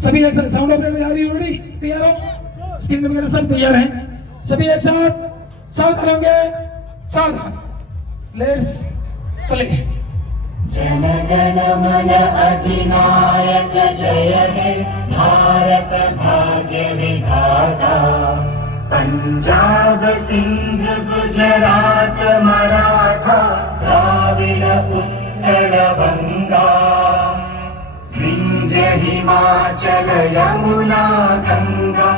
सभी एक साथ साउंड ऑपरेटर आ रही हो, रेडी, तैयार हो, स्क्रीन वगैरह सब तैयार हैं, सभी एक साथ सावधान होंगे, सावधान, लेट्स प्ले। जन गण मन अधिनायक जय हे भारत भाग्य विधाता। पंजाब सिंध गुजरात मराठा द्राविड़ उत्कल बंगा। विंध्य हिमाचल यमुना गंगा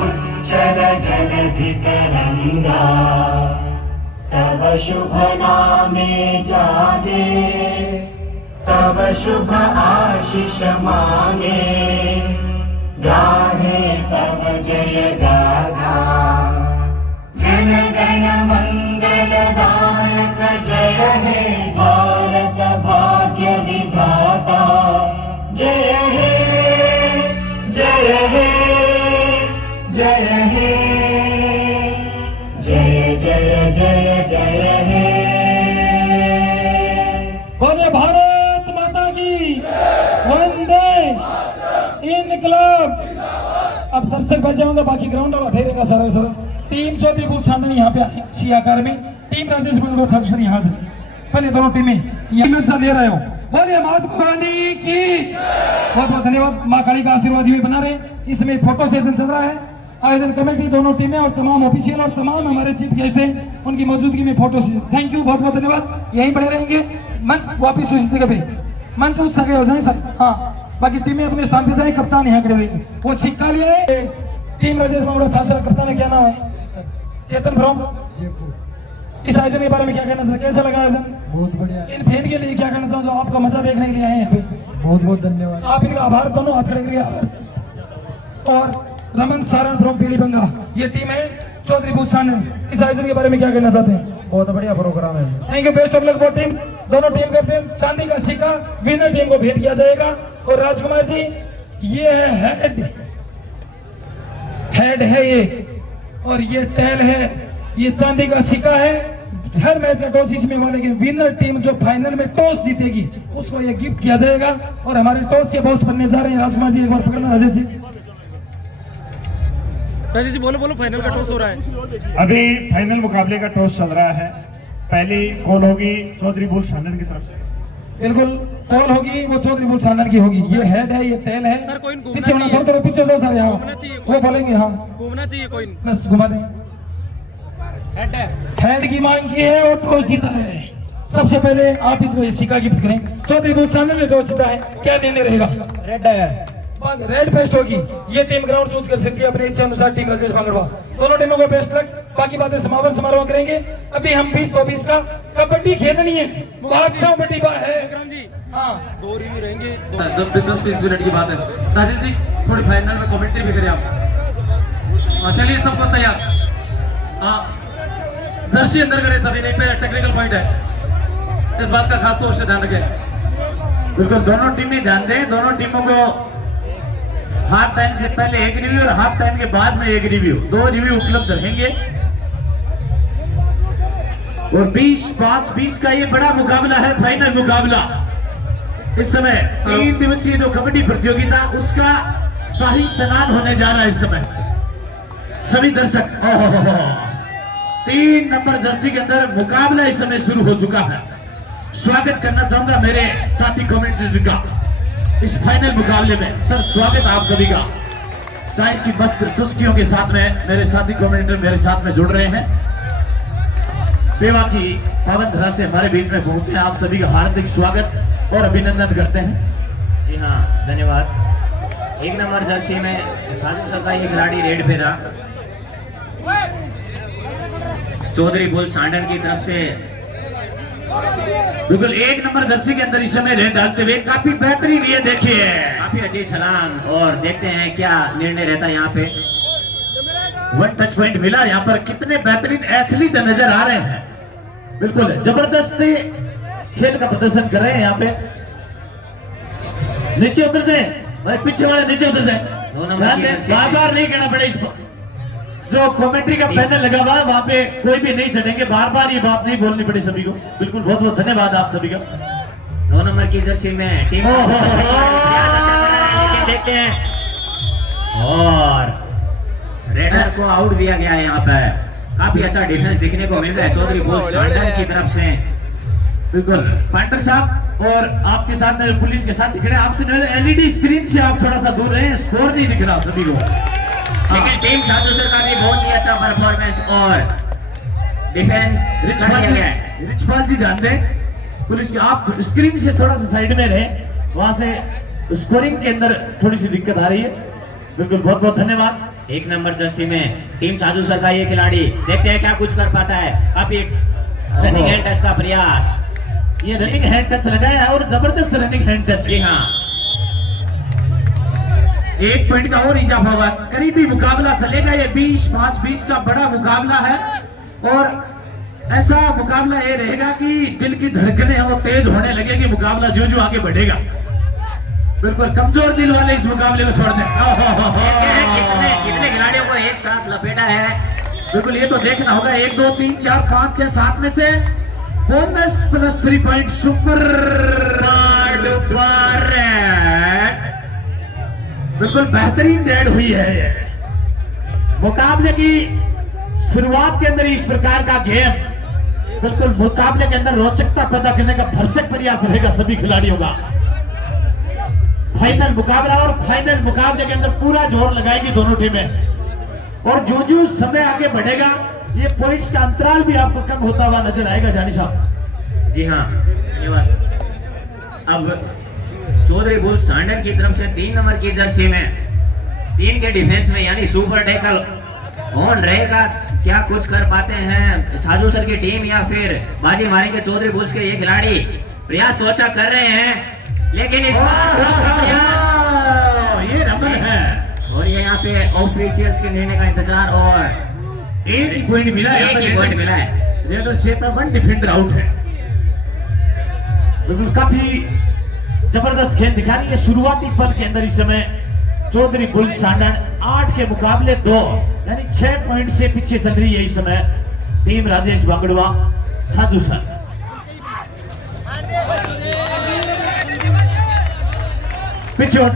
उच्चल जलधि तरंगा। तव शुभ नामे जागे तव शुभ आशीष मांगे। गाहे तव जय गाथा जन गण मंगल दायक जय हे भारत भाग्य विधाता। जय हे जय हे जय हे जय जय जय जय हे। बोले भारत माता की वंदे इनकलाब। अब दर्शक बच जाऊंगा, बाकी ग्राउंड वाला ठहरेगा सारा सारा। टीम चौधरी बुल शांतन यहाँ पे आए शियाकार में, टीम राजेश मंगल यहाँ से। पहले दोनों टीमें यहाँ साथ ले रहे हो। बोलिए महात्मा गांधी की बहुत बहुत धन्यवाद। माँ काली का आशीर्वाद ये बना रहे। इसमें फोटो सेशन चल रहा है। आयोजन कमेटी, दोनों टीमें और तमाम ऑफिशियल और तमाम हमारे चीफ गेस्ट हैं, उनकी मौजूदगी में फोटो सेशन। थैंक यू, बहुत बहुत धन्यवाद। यहीं पड़े रहेंगे। मंच वापिस उसी जगह पे, मंच उस जगह हो जाए सर। हाँ, बाकी टीमें अपने स्थान पे जाए, कप्तान यहाँ खड़े रहेंगे। वो सिक्का लिए है टीम राजेश मामला था। कप्तान है, क्या नाम है? चेतन फ्रॉम। इस आयोजन के बारे में क्या कहना चाहते, कैसा लगा आयोजन? बहुत बढ़िया। इन फेन के लिए क्या कहना चाहूँ, जो आपका मजा देखने के लिए आए हैं यहाँ पे, बहुत बहुत धन्यवाद। आप इनका आभार, दोनों हाथ खड़े करिए आभार। और रमन सारण फ्रॉम पीलीबंगा, ये टीम है चौधरी भूषण। इस आयोजन के बारे में क्या कहना चाहते हैं? बहुत बढ़िया प्रोग्राम है। Thank you, best of luck for team. दोनों टीम कैप्टन, चांदी का सिक्का विनर टीम को भेंट किया जाएगा। और राजकुमार जी, ये है हेड है ये, और ये टेल है। ये चांदी का सिक्का है। हर मैच में टॉस इसमें वाले की विनर टीम जो फाइनल में टॉस जीतेगी उसको ये गिफ्ट किया जाएगा। और हमारे टॉस के बॉस बनने जा रहे हैं राजकुमार जी, एक बार पकड़ना राजेश जी। राजेश जी बोलो बोलो, फाइनल का टॉस हो रहा है। अभी फाइनल मुकाबले का टॉस चल रहा है। पहली कॉल होगी चौधरी बुल शांतन की तरफ से। बिल्कुल, कॉल होगी वो चौधरी बुल शांतन की होगी। ये हेड है, ये टेल है। सर, कोइन घूमना पीछे होना, चाहिए। थोड़ा पीछे जाओ सर, यहाँ घूमना चाहिए। वो बोलेंगे। हाँ, घूमना चाहिए कोइन। बस घुमा दें। हेड की मांग की है और टॉस जीता है। सबसे पहले आप इसको ये सिक्का गिफ्ट करें। चौधरी बुल शांतन ने टॉस जीता है, क्या निर्णय रहेगा? रेड है। रेड बेस्ट होगी। ये टीम ग्राउंड चूज कर सकती है अपने इच्छा अनुसार। टीम राजेश भांगड़वा, दोनों टीमों को बेस्ट लक। बाकी बातें समापन समारोह करेंगे। अभी हम 20-20 का कबड्डी खेलनी है। बादशाह बटीबा है। हाँ, 2 रिव्यू रहेंगे। जब 10-20 मिनट की बात है। राजेश जी, थोड़ी फाइनल में कमेंट्री भी करिए आप। चलिए, सबको तैयार। हाँ, जर्सी अंदर करें सभी, नहीं पे टेक्निकल पॉइंट है, इस बात का खास तौर से ध्यान रखें। बिल्कुल, दोनों टीमें ध्यान दें। दोनों टीमों को हाफ टाइम से पहले एक रिव्यू और हाफ टाइम के बाद में एक रिव्यू, 2 रिव्यू उपलब्ध रहेंगे। और 20-5-20 का ये बड़ा मुकाबला है, फाइनल मुकाबला। इस समय 3 दिवसीय जो कबड्डी प्रतियोगिता उसका शाही स्नान होने जा रहा है। इस समय सभी दर्शक 3 नंबर जर्सी के अंदर मुकाबला इस समय शुरू हो चुका है। स्वागत करना चाहूंगा मेरे साथी कमेंटेटर का इस फाइनल मुकाबले में। सर, स्वागत आप सभी का। चाय की मस्त चुस्कियों के साथ में मेरे साथी कमेंटेटर मेरे साथ में जुड़ रहे हैं। पेवा की पावन धरा से हमारे बीच में पहुंचे, आप सभी का हार्दिक स्वागत और अभिनंदन करते हैं। जी हाँ, धन्यवाद। 1 नंबर जर्सी में छात्र सभा ये खिलाड़ी रेड पे रहा, चौधरी बुल शांडन की तरफ से। बिल्कुल, 1 नंबर जर्सी के अंदर इस समय रेड डालते हुए काफी बेहतरीन ये देखिए, काफी अच्छी छलांग। और देखते हैं क्या निर्णय रहता है यहाँ पे। 1 टच पॉइंट मिला। यहाँ पर कितने बेहतरीन एथलीट नजर आ रहे हैं। बिल्कुल जबरदस्त खेल का प्रदर्शन कर रहे हैं। यहाँ पे नीचे उतर जाए भाई, पीछे वाले नीचे उतर जाए। बार बार नहीं कहना पड़े। इस जो कमेंट्री का पैनल लगा हुआ है वहां पे कोई भी नहीं चढ़ेंगे, बार बार ये बात नहीं बोलनी पड़ी सभी को। बिल्कुल, बहुत बहुत धन्यवाद आप सभी का। 9 नंबर की जर्सी में टीम देखते हैं और रेडर को आउट दिया गया है। यहाँ पर काफी अच्छा डिफेंस देखने को मिल रहा है चौधरी बुल्स शानदार की तरफ से। बिल्कुल पांडर साहब और आपके साथ में पुलिस के साथ दिख रहे हैं, आपसे एलईडी स्क्रीन से आप थोड़ा सा दूर रहे, स्कोर नहीं दिख रहा सभी को। लेकिन टीम छात्रसर का भी बहुत ही अच्छा परफॉर्मेंस और डिफेंस रिचपाल जी ध्यान दें, पुलिस के आप स्क्रीन से थोड़ा सा साइड में रहे, वहां से स्कोरिंग के अंदर थोड़ी सी दिक्कत आ रही है। बिल्कुल बहुत बहुत धन्यवाद। एक नंबर जर्सी में टीम छात्रसर का ये खिलाड़ी, देखते हैं क्या कुछ कर पाता है। काफी रनिंग हैंड टच का प्रयास, ये रनिंग हैंड टच लगाया है और जबरदस्त रनिंग हैंड टच। जी हाँ, 1 पॉइंट का और इजाफा हुआ, करीबी मुकाबला चलेगा। ये 20-5-20 का बड़ा मुकाबला है और ऐसा मुकाबला ये रहेगा कि दिल की धड़कनें वो तेज होने लगेगी, मुकाबला जो जो आगे बढ़ेगा। बिल्कुल कमजोर दिल वाले इस मुकाबले को छोड़ दें। कितने खिलाड़ियों को एक साथ लपेटा है। बिल्कुल ये तो देखना होगा। 1 2 3 4 5 6 7 में से बोनस +3 पॉइंट सुपर बिल्कुल बेहतरीन रेड हुई है। ये मुकाबले की शुरुआत के अंदर इस प्रकार का गेम बिल्कुल मुकाबले के अंदर रोचकता पैदा करने का भरसक प्रयास रहेगा सभी खिलाड़ियों का। फाइनल मुकाबला और फाइनल मुकाबले के अंदर पूरा जोर लगाएगी दोनों टीमें और जो जो समय आगे बढ़ेगा ये पॉइंट्स का अंतराल भी आपको कम होता हुआ नजर आएगा जानी साहब। जी हाँ, धन्यवाद। अब चौधरी बुल्स सांडन की तरफ से 3 नंबर की जर्सी में 3 के डिफेंस में यानी सुपर टैकल ऑन रहेगा। क्या कुछ कर पाते हैं छाजूसर की टीम या फिर बाजी मारेंगे चौधरी बुल्स के ये खिलाड़ी। प्रयास तो अच्छा कर रहे हैं लेकिन ये रबल है और ये यहाँ पे ऑफिशियल्स के निर्णय का इंतजार और एक ही पॉइंट मिला है। एक ही पॉइंट मिला है। रेडर शेप में 1 डिफेंडर आउट है। बिल्कुल काफी जबरदस्त खेल दिखा रही है। शुरुआती पल के अंदर इस समय चौधरी बुल्स सांडन 8 के मुकाबले 2 यानी 6 पॉइंट से पीछे चल रही है इस समय टीम राजेश बांगड़वा छाजूसर। पिछोट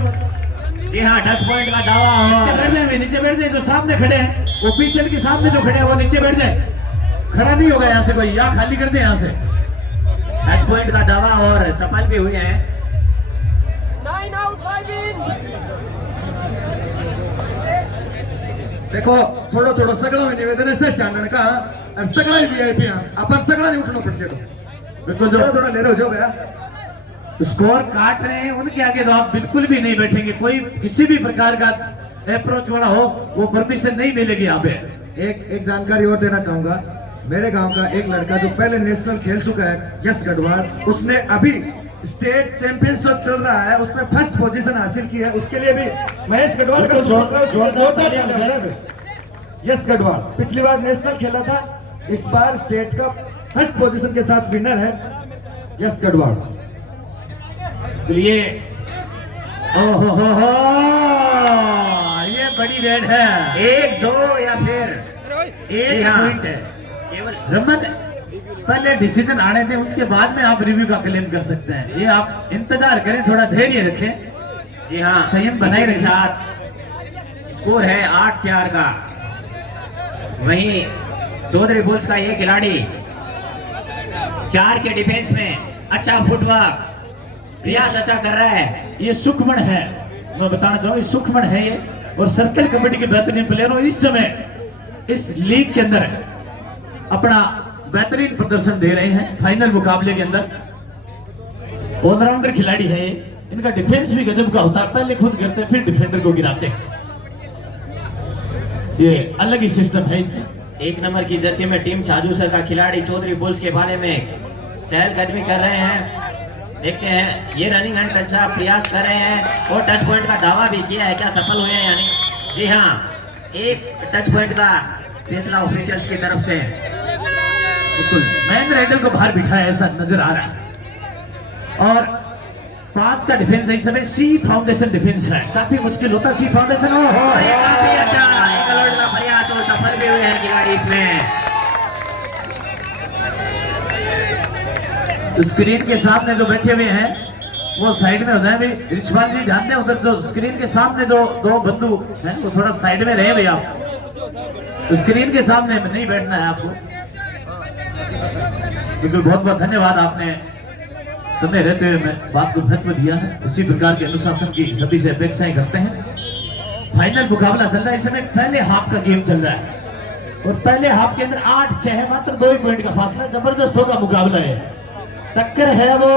जी हाँ, 10 पॉइंट का दावा और नीचे बैठ जाए जो सामने खड़े हैं ऑफिशियल के सामने जो खड़े हैं वो नीचे बैठ जाए। खड़ा नहीं होगा यहाँ से कोई, या खाली कर दे यहाँ से। 10 पॉइंट का दावा और सफल भी हुए हैं। देखो थोड़ा थोड़ा सगड़ा में निवेदन है शानन का और सगड़ा ही वीआईपी अपन सगड़ा नहीं उठना पड़से तो बिल्कुल जो थोड़ा ले रहे हो जो भैया स्कोर काट रहे हैं उनके आगे तो आप बिल्कुल भी नहीं बैठेंगे। कोई किसी भी प्रकार का अप्रोच वाला हो वो परमिशन नहीं मिलेगी यहाँ पे। एक जानकारी और देना चाहूंगा। मेरे गांव का एक लड़का जो पहले नेशनल खेल चुका है यश गढ़वाल, उसने अभी स्टेट चैंपियनशिप चल रहा है उसमें फर्स्ट पोजीशन हासिल की है। उसके लिए भी महेश गढ़वाल का यश गढ़वाल पिछली बार नेशनल खेला था, इस बार स्टेट का फर्स्ट पोजीशन के साथ विनर है यश गढ़वाल। ये ओहो ये बड़ी रेड है। 1 2 या फिर 1 पॉइंट है केवल। रमन पहले डिसीजन आने दें उसके बाद में आप रिव्यू का क्लेम कर सकते हैं। ये आप इंतजार करें, थोड़ा धैर्य रखें, जी हाँ, संयम बनाए रखें। साथ स्कोर है 8-4 का। वहीं चौधरी बुल्स का ये खिलाड़ी 4 के डिफेंस में अच्छा फुटवर्क प्रयास अच्छा कर रहा है। ये सुखमण है, मैं बताना चाहूंगा, ये सुखमण है ये और सर्कल कबड्डी के बेहतरीन प्लेयर और इस समय इस लीग के अंदर अपना बेहतरीन प्रदर्शन दे रहे हैं। फाइनल मुकाबले के अंदर ऑलराउंडर खिलाड़ी है। इनका डिफेंस भी गजब का होता है, पहले खुद करते हैं फिर डिफेंडर को गिराते हैं। ये अलग ही सिस्टम है इसमें। 1 नंबर की जर्सी में टीम छाजूसर का खिलाड़ी चौधरी बुल्स के बारे में चहलकदमी कर रहे हैं। देखते हैं ये रनिंग एंड टच का प्रयास कर रहे हैं और टच पॉइंट का दावा भी किया है। क्या सफल हुए हैं? यानी जी हाँ, 1 टच पॉइंट का फैसला ऑफिशियल्स की तरफ से। बिल्कुल महेंद्र हैंडल को बाहर बिठाया ऐसा नजर आ रहा है। और 5 का डिफेंस है इस समय। सी फाउंडेशन डिफेंस है, काफी मुश्किल होता है सी फाउंडेशन। ये काफी अच्छा इंग्लैंड का प्रयास और सफल भी हुए हैं खिलाड़ी इसमें। स्क्रीन के सामने जो बैठे हुए हैं वो साइड में होता है भाई। रिचपाल जी ध्यान दें, उधर जो स्क्रीन के सामने जो दो बंधु हैं वो थोड़ा साइड में रहे भैया। स्क्रीन के सामने में नहीं बैठना है आपको। बिल्कुल, बहुत बहुत धन्यवाद, आपने समय रहते हुए बात को महत्व दिया है। उसी प्रकार के अनुशासन की सभी से अपेक्षाएं करते हैं। फाइनल मुकाबला चल रहा है, इस समय पहले हाफ का गेम चल रहा है और पहले हाफ के अंदर 8-6 है, मात्र 2 ही पॉइंट का फासला। जबरदस्त होगा मुकाबला है, टक्कर है वो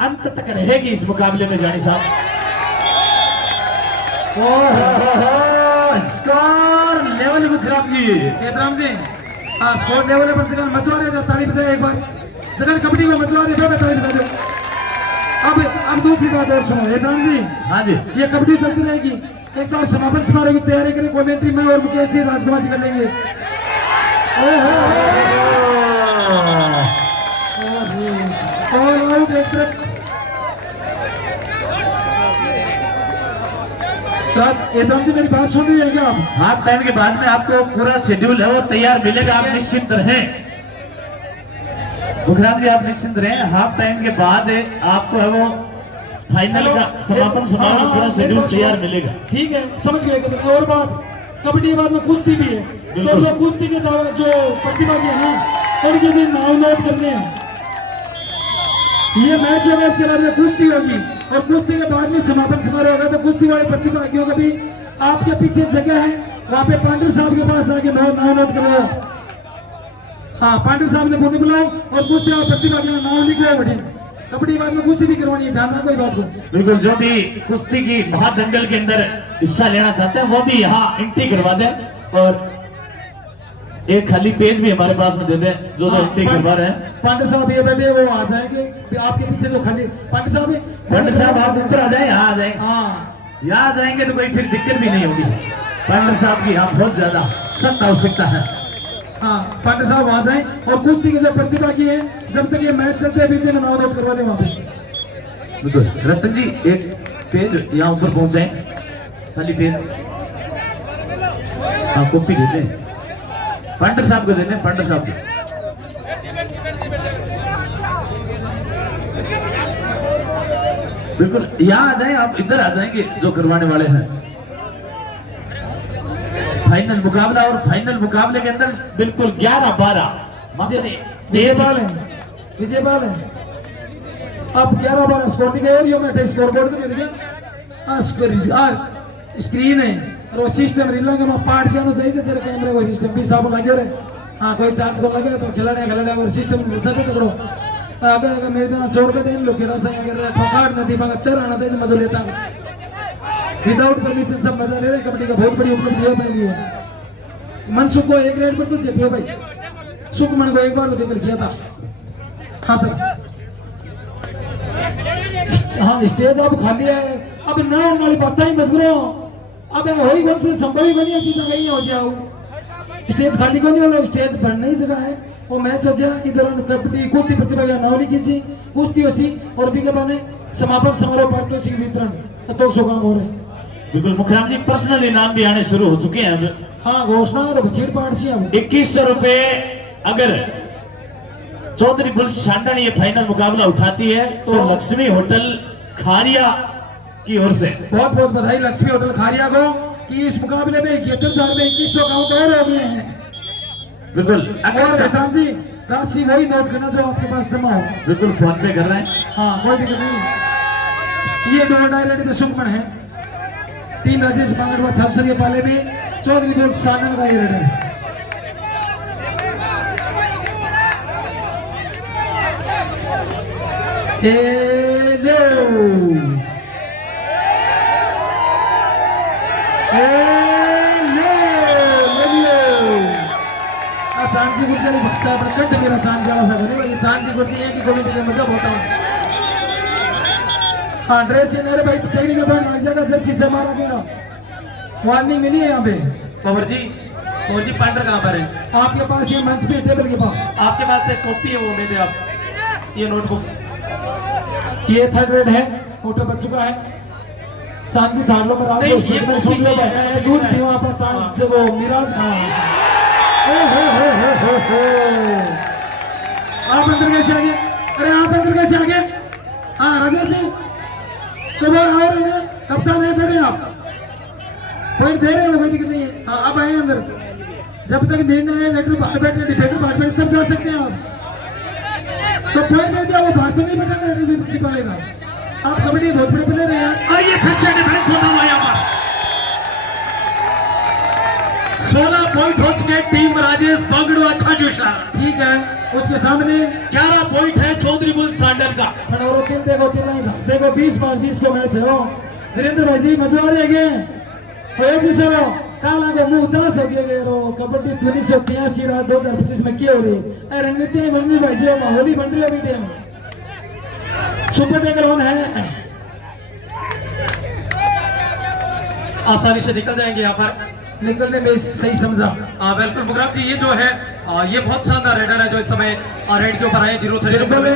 अंत तक रहेगी इस मुकाबले में। जानी साहब, स्कोर लेवल विक्रम जी, एतराम जी, हाँ स्कोर लेवल पर जगह मचवा रहे हो, ताली बजाए एक बार। जगह कबड्डी को मचवा रहे हो, ताली बजा दो। अब दूसरी बात और सुनो एतराम जी। हाँ जी, ये कबड्डी चलती रहेगी। एक तो आप समापन समारोह की तैयारी करें, कमेंट्री में और मुकेश जी राजकुमार जी कर लेंगे। ऑल आउट एक तरफ। एतराम जी मेरी बात सुन रही है क्या आप? हाफ टाइम के बाद में आपको पूरा शेड्यूल है वो तैयार मिलेगा, आप निश्चिंत रहें। मुखराम जी आप निश्चिंत रहें, हाफ टाइम के बाद आपको है वो फाइनल का समापन समारोह पूरा शेड्यूल तैयार मिलेगा। ठीक है, समझ गए। और बात, कबड्डी के बाद में कुश्ती भी है, तो जो कुश्ती के जो प्रतिभागी है ना, उनके भी नाम नोट करने हैं। ये मैच होगा, इसके बाद में कुश्ती होगी और कुश्ती के बाद में समापन समारोह होगा। तो कुश्ती वाले प्रतिभागियों का भी आपके पीछे जगह है, वहाँ पे पांडु साहब के पास आके नाम नोट करो। हाँ, पांडु साहब ने फोन बुलाओ और कुश्ती वाले प्रतिभागियों का नाम लिखवाओ। बैठे कबड्डी बाद में कुश्ती भी करवानी है, ध्यान रखो इस बात को। बिल्कुल, जो भी कुश्ती की महादंगल के अंदर हिस्सा लेना चाहते हैं वो भी यहाँ एंट्री करवा दें और एक खाली पेज भी हमारे पास में दे दें जो एंट्री करवा रहे हैं। पांडे साहब ये बैठे वो आ जाएंगे आपके पीछे जो खाली। पांडे साहब आप ऊपर आ जाए, यहाँ आ जाए। हाँ, यहाँ आ जाएंगे तो कोई फिर दिक्कत भी नहीं होगी। पांडे साहब की यहाँ बहुत ज्यादा सख्त आवश्यकता है। हाँ, पांडे साहब आ जाएं और कुश्ती के जो प्रतिभागी है, जब तक ये मैच चलते हैं बीते में नाम नोट करवा दें वहाँ पे। बिल्कुल, रतन जी एक पेज यहाँ ऊपर पहुंच जाए, खाली पेज। हाँ, कॉपी दे दें, पांडे साहब को दे दें, पांडे साहब को। बिल्कुल, यहाँ आ जाए, आप इधर आ जाएंगे जो करवाने वाले हैं फाइनल मुकाबला। और फाइनल मुकाबले के अंदर बिल्कुल 11-12 विजय बाल है, विजय बाल है। अब 11-12 स्कोर दिखे और ये मैं स्कोर बोर्ड में दिखे स्क्रीन है और वो सिस्टम रीला के मैं पार्ट जानो सही से तेरे कैमरे को सिस्टम भी साबुन लगे रहे। हाँ, कोई चार्ज को लगे तो खिलाने और सिस्टम सके तो करो। अगर मेरे पे चोर पे टाइम लोग खेला सही, अगर ठोकाट नदी पर अच्छा रहना चाहिए मजा लेता है। विदाउट परमिशन सब मजा ले रहे। कबड्डी का बहुत बड़ी उपलब्धि है अपने लिए। मनसुख को एक रेड पर तो चेपियो भाई, सुखमन को एक बार तो टिकट किया था। हाँ सर, हाँ स्टेज अब खाली है। अब ना वाली बात ही मत करो। अब वही घर से संभव ही बनी चीजें गई हो जाओ। स्टेज खाली को नहीं हो, स्टेज भरने ही जगह है। वो मैच हो जाए इधर कबड्डी कुश्ती प्रतिभा नाव लिखी थी कुश्ती होसी और भी के बने समापन समारोह पारितोषिक वितरण तो शुभ काम हो रहे। बिल्कुल, मुखराम जी पर्सनल इनाम भी आने शुरू हो चुके हैं अब। हाँ, घोषणा तो छेड़ पाड़ सी 2100 रुपए अगर चौधरी पुलिस शांडा ने ये फाइनल मुकाबला उठाती है तो लक्ष्मी होटल खारिया की ओर से बहुत बहुत बधाई लक्ष्मी होटल खारिया को कि इस मुकाबले में 71,000 में 2100 काउंट और हो गए हैं। बिल्कुल, और शैतान जी राशि वही नोट करना जो आपके पास जमा हो। बिल्कुल फोन पे कर रहे हैं। हाँ, कोई दिक्कत नहीं। ये दो डायरेक्ट में सुखमन है, टीम राजेश पांगड़वा छासुरिया पाले में चौधरी बोल सानन का ये रेड है। चांदी गुर्जी भाषा कंठ मेरा चांद जाला सा करे ये चांदी गुर्जी एक ही कमेटी में मजा बहुत है। हाँ, ड्रेस ये मेरे भाई टेक्निकल पॉइंट लग जाएगा, जर्सी से मारा गया। वार्निंग मिली है यहाँ पे। पवर जी पांडर कहाँ पर है? आपके पास ये मंच पे टेबल के पास आपके पास एक कॉपी है, वो दे दे आप ये नोटबुक। ये थर्ड रेड है, फोटो बच चुका है। सांची धारलो में रात को स्टेटमेंट सुन लो भाई, दूध पीवा पर तान से वो मिराज खा। आप अंदर कैसे आ गए? अरे आप अंदर कैसे आ गए? हाँ राजेश जी, तो वो और है ना, कप्तान है, बैठे आप, पॉइंट दे रहे हो, कोई दिक्कत नहीं है। हाँ, अब आए अंदर, जब तक निर्णय है लेटर बाहर बैठे, डिफेंडर बाहर बैठे, तब जा सकते हैं आप। तो पॉइंट दे दिया, वो बाहर तो नहीं बैठा लेटर विपक्षी पालेगा। आप कबड्डी बहुत बड़े प्लेयर हैं। आइए फिर से डिफेंस होता हुआ यहाँ पर 16 पॉइंट हो चुके टीम राजेश बांगड़ू, अच्छा जोशा। ठीक है, उसके सामने 11 पॉइंट है चौधरी बुल सांडर का। फनौरो तीन देखो, तीन नहीं था, देखो 20-5-20 को मैच है। वो वीरेंद्र भाई जी मजा आ रही है जी सर, काला को मुंह उदास हो गया रो। कबड्डी 1983 रात 2025 में क्या हो रही है रणनीति मंगनी भाई जी, माहौल ही बन रही है मीडियम सुपर टैकल है, आसानी से निकल जाएंगे यहाँ पर। निकलने में सही समझा। बिल्कुल मुकरम जी, ये जो है ये बहुत शानदार रेडर है जो इस समय रेड के ऊपर आए 0-3 बिल्कुल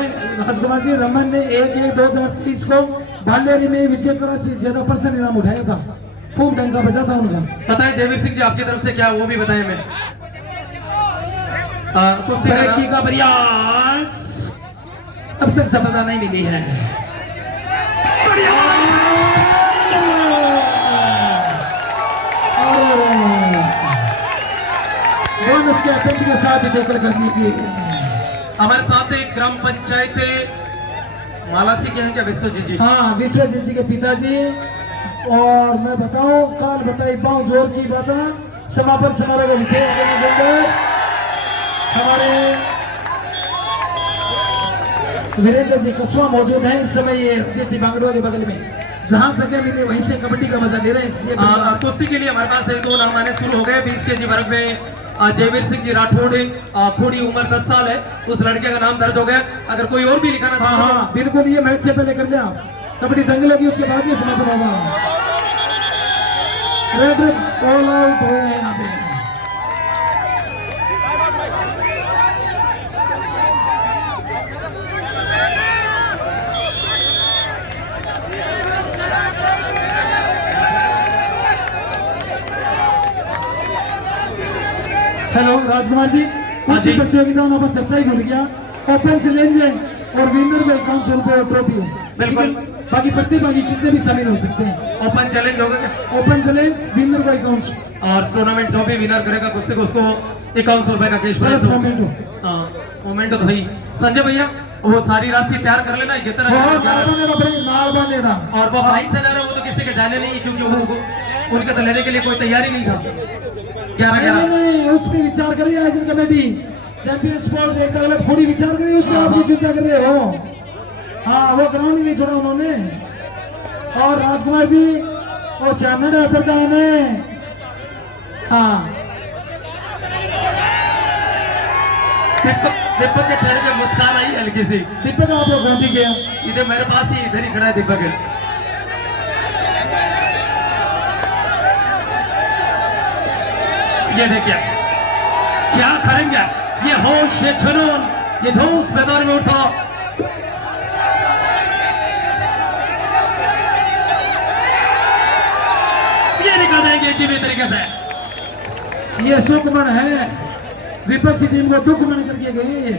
राजकुमार जी, रमन ने 1-1-2023 को बालेरी में विजय करा से ज्यादा पर्सनल इनाम उठाया था, खूब डंका बजा था उनका। बताएं जयवीर सिंह जी आपकी तरफ से क्या वो भी बताएं। मैं कुश्ती बैकी का प्रयास, अब तक सफलता नहीं मिली है। बोनस के अटेम्प्ट के साथ ही टैकल कर दी। हमारे साथ एक ग्राम पंचायत मालासी के हैं क्या, विश्वजीत जी? हाँ, विश्वजीत जी के पिताजी। और मैं बताऊं, काल बताई पाऊं जोर की बात, समापन समारोह को विजय हमारे वीरेंद्र जी कस्बा मौजूद हैं इस समय। ये जैसे बांगड़ुआ के बगल में जहां जगह मिले वहीं से कबड्डी का मजा ले रहे हैं। इसलिए कुश्ती के लिए हमारे पास एक दो नाम आने शुरू हो गए। 20 kg वर्ग में जयवीर सिंह जी राठौड़, थोड़ी उम्र 10 साल है, उस लड़के का नाम दर्ज हो गया। अगर कोई और भी लिखाना चाहता है, हाँ बिल्कुल, ये मैच से पहले कर लिया, कबड्डी दंगल होगी उसके बाद ये समापन होगा। रेड ऑल आउट हो गए यहाँ पे। हेलो राजकुमार जी, कुछ जी। प्रतियोगिताओं पर चर्चा ही भूल गया। ओपन चैलेंज है और विनर को 1,000 ट्रॉफी है। बिल्कुल। लेकिन बाकी प्रतिभागी कितने भी शामिल हो सकते हैं। ओपन चैलेंज होगा क्या? ओपन चैलेंज विनर को 1,000 और टूर्नामेंट जो भी विनर करेगा कुश्ती को उसको 5100 रुपए का cash prize plus memento. Memento तो ही। संजय भैया वो सारी राशि तैयार कर लेना, ये तरह और वो 22,000 वो तो किसी के जाने नहीं, क्योंकि वो उनके तो लेने के लिए कोई तैयारी नहीं था। 11 उस पर विचार करिए आयोजन कमेटी, चैंपियन स्पोर्ट एक अलग थोड़ी विचार करिए, उस पर आप कुछ चिंता कर रहे हो। हाँ, वो ग्राउंड ही नहीं छोड़ा उन्होंने। और राजकुमार जी और श्यामनगर प्रधान है। हाँ, दीपक के चेहरे पे मुस्कान आई हल्की सी। दीपक आप लोग गांधी गया, इधर मेरे पास ही इधर ही खड़ा है दीपक। ये देखिए क्या करेंगे, ये होश, ये जुनून, ये जोश मैदान में उठा। ये निकाल देंगे जीवी तरीके से। ये सुखमन है, विपक्षी टीम को दुखमन करके गए।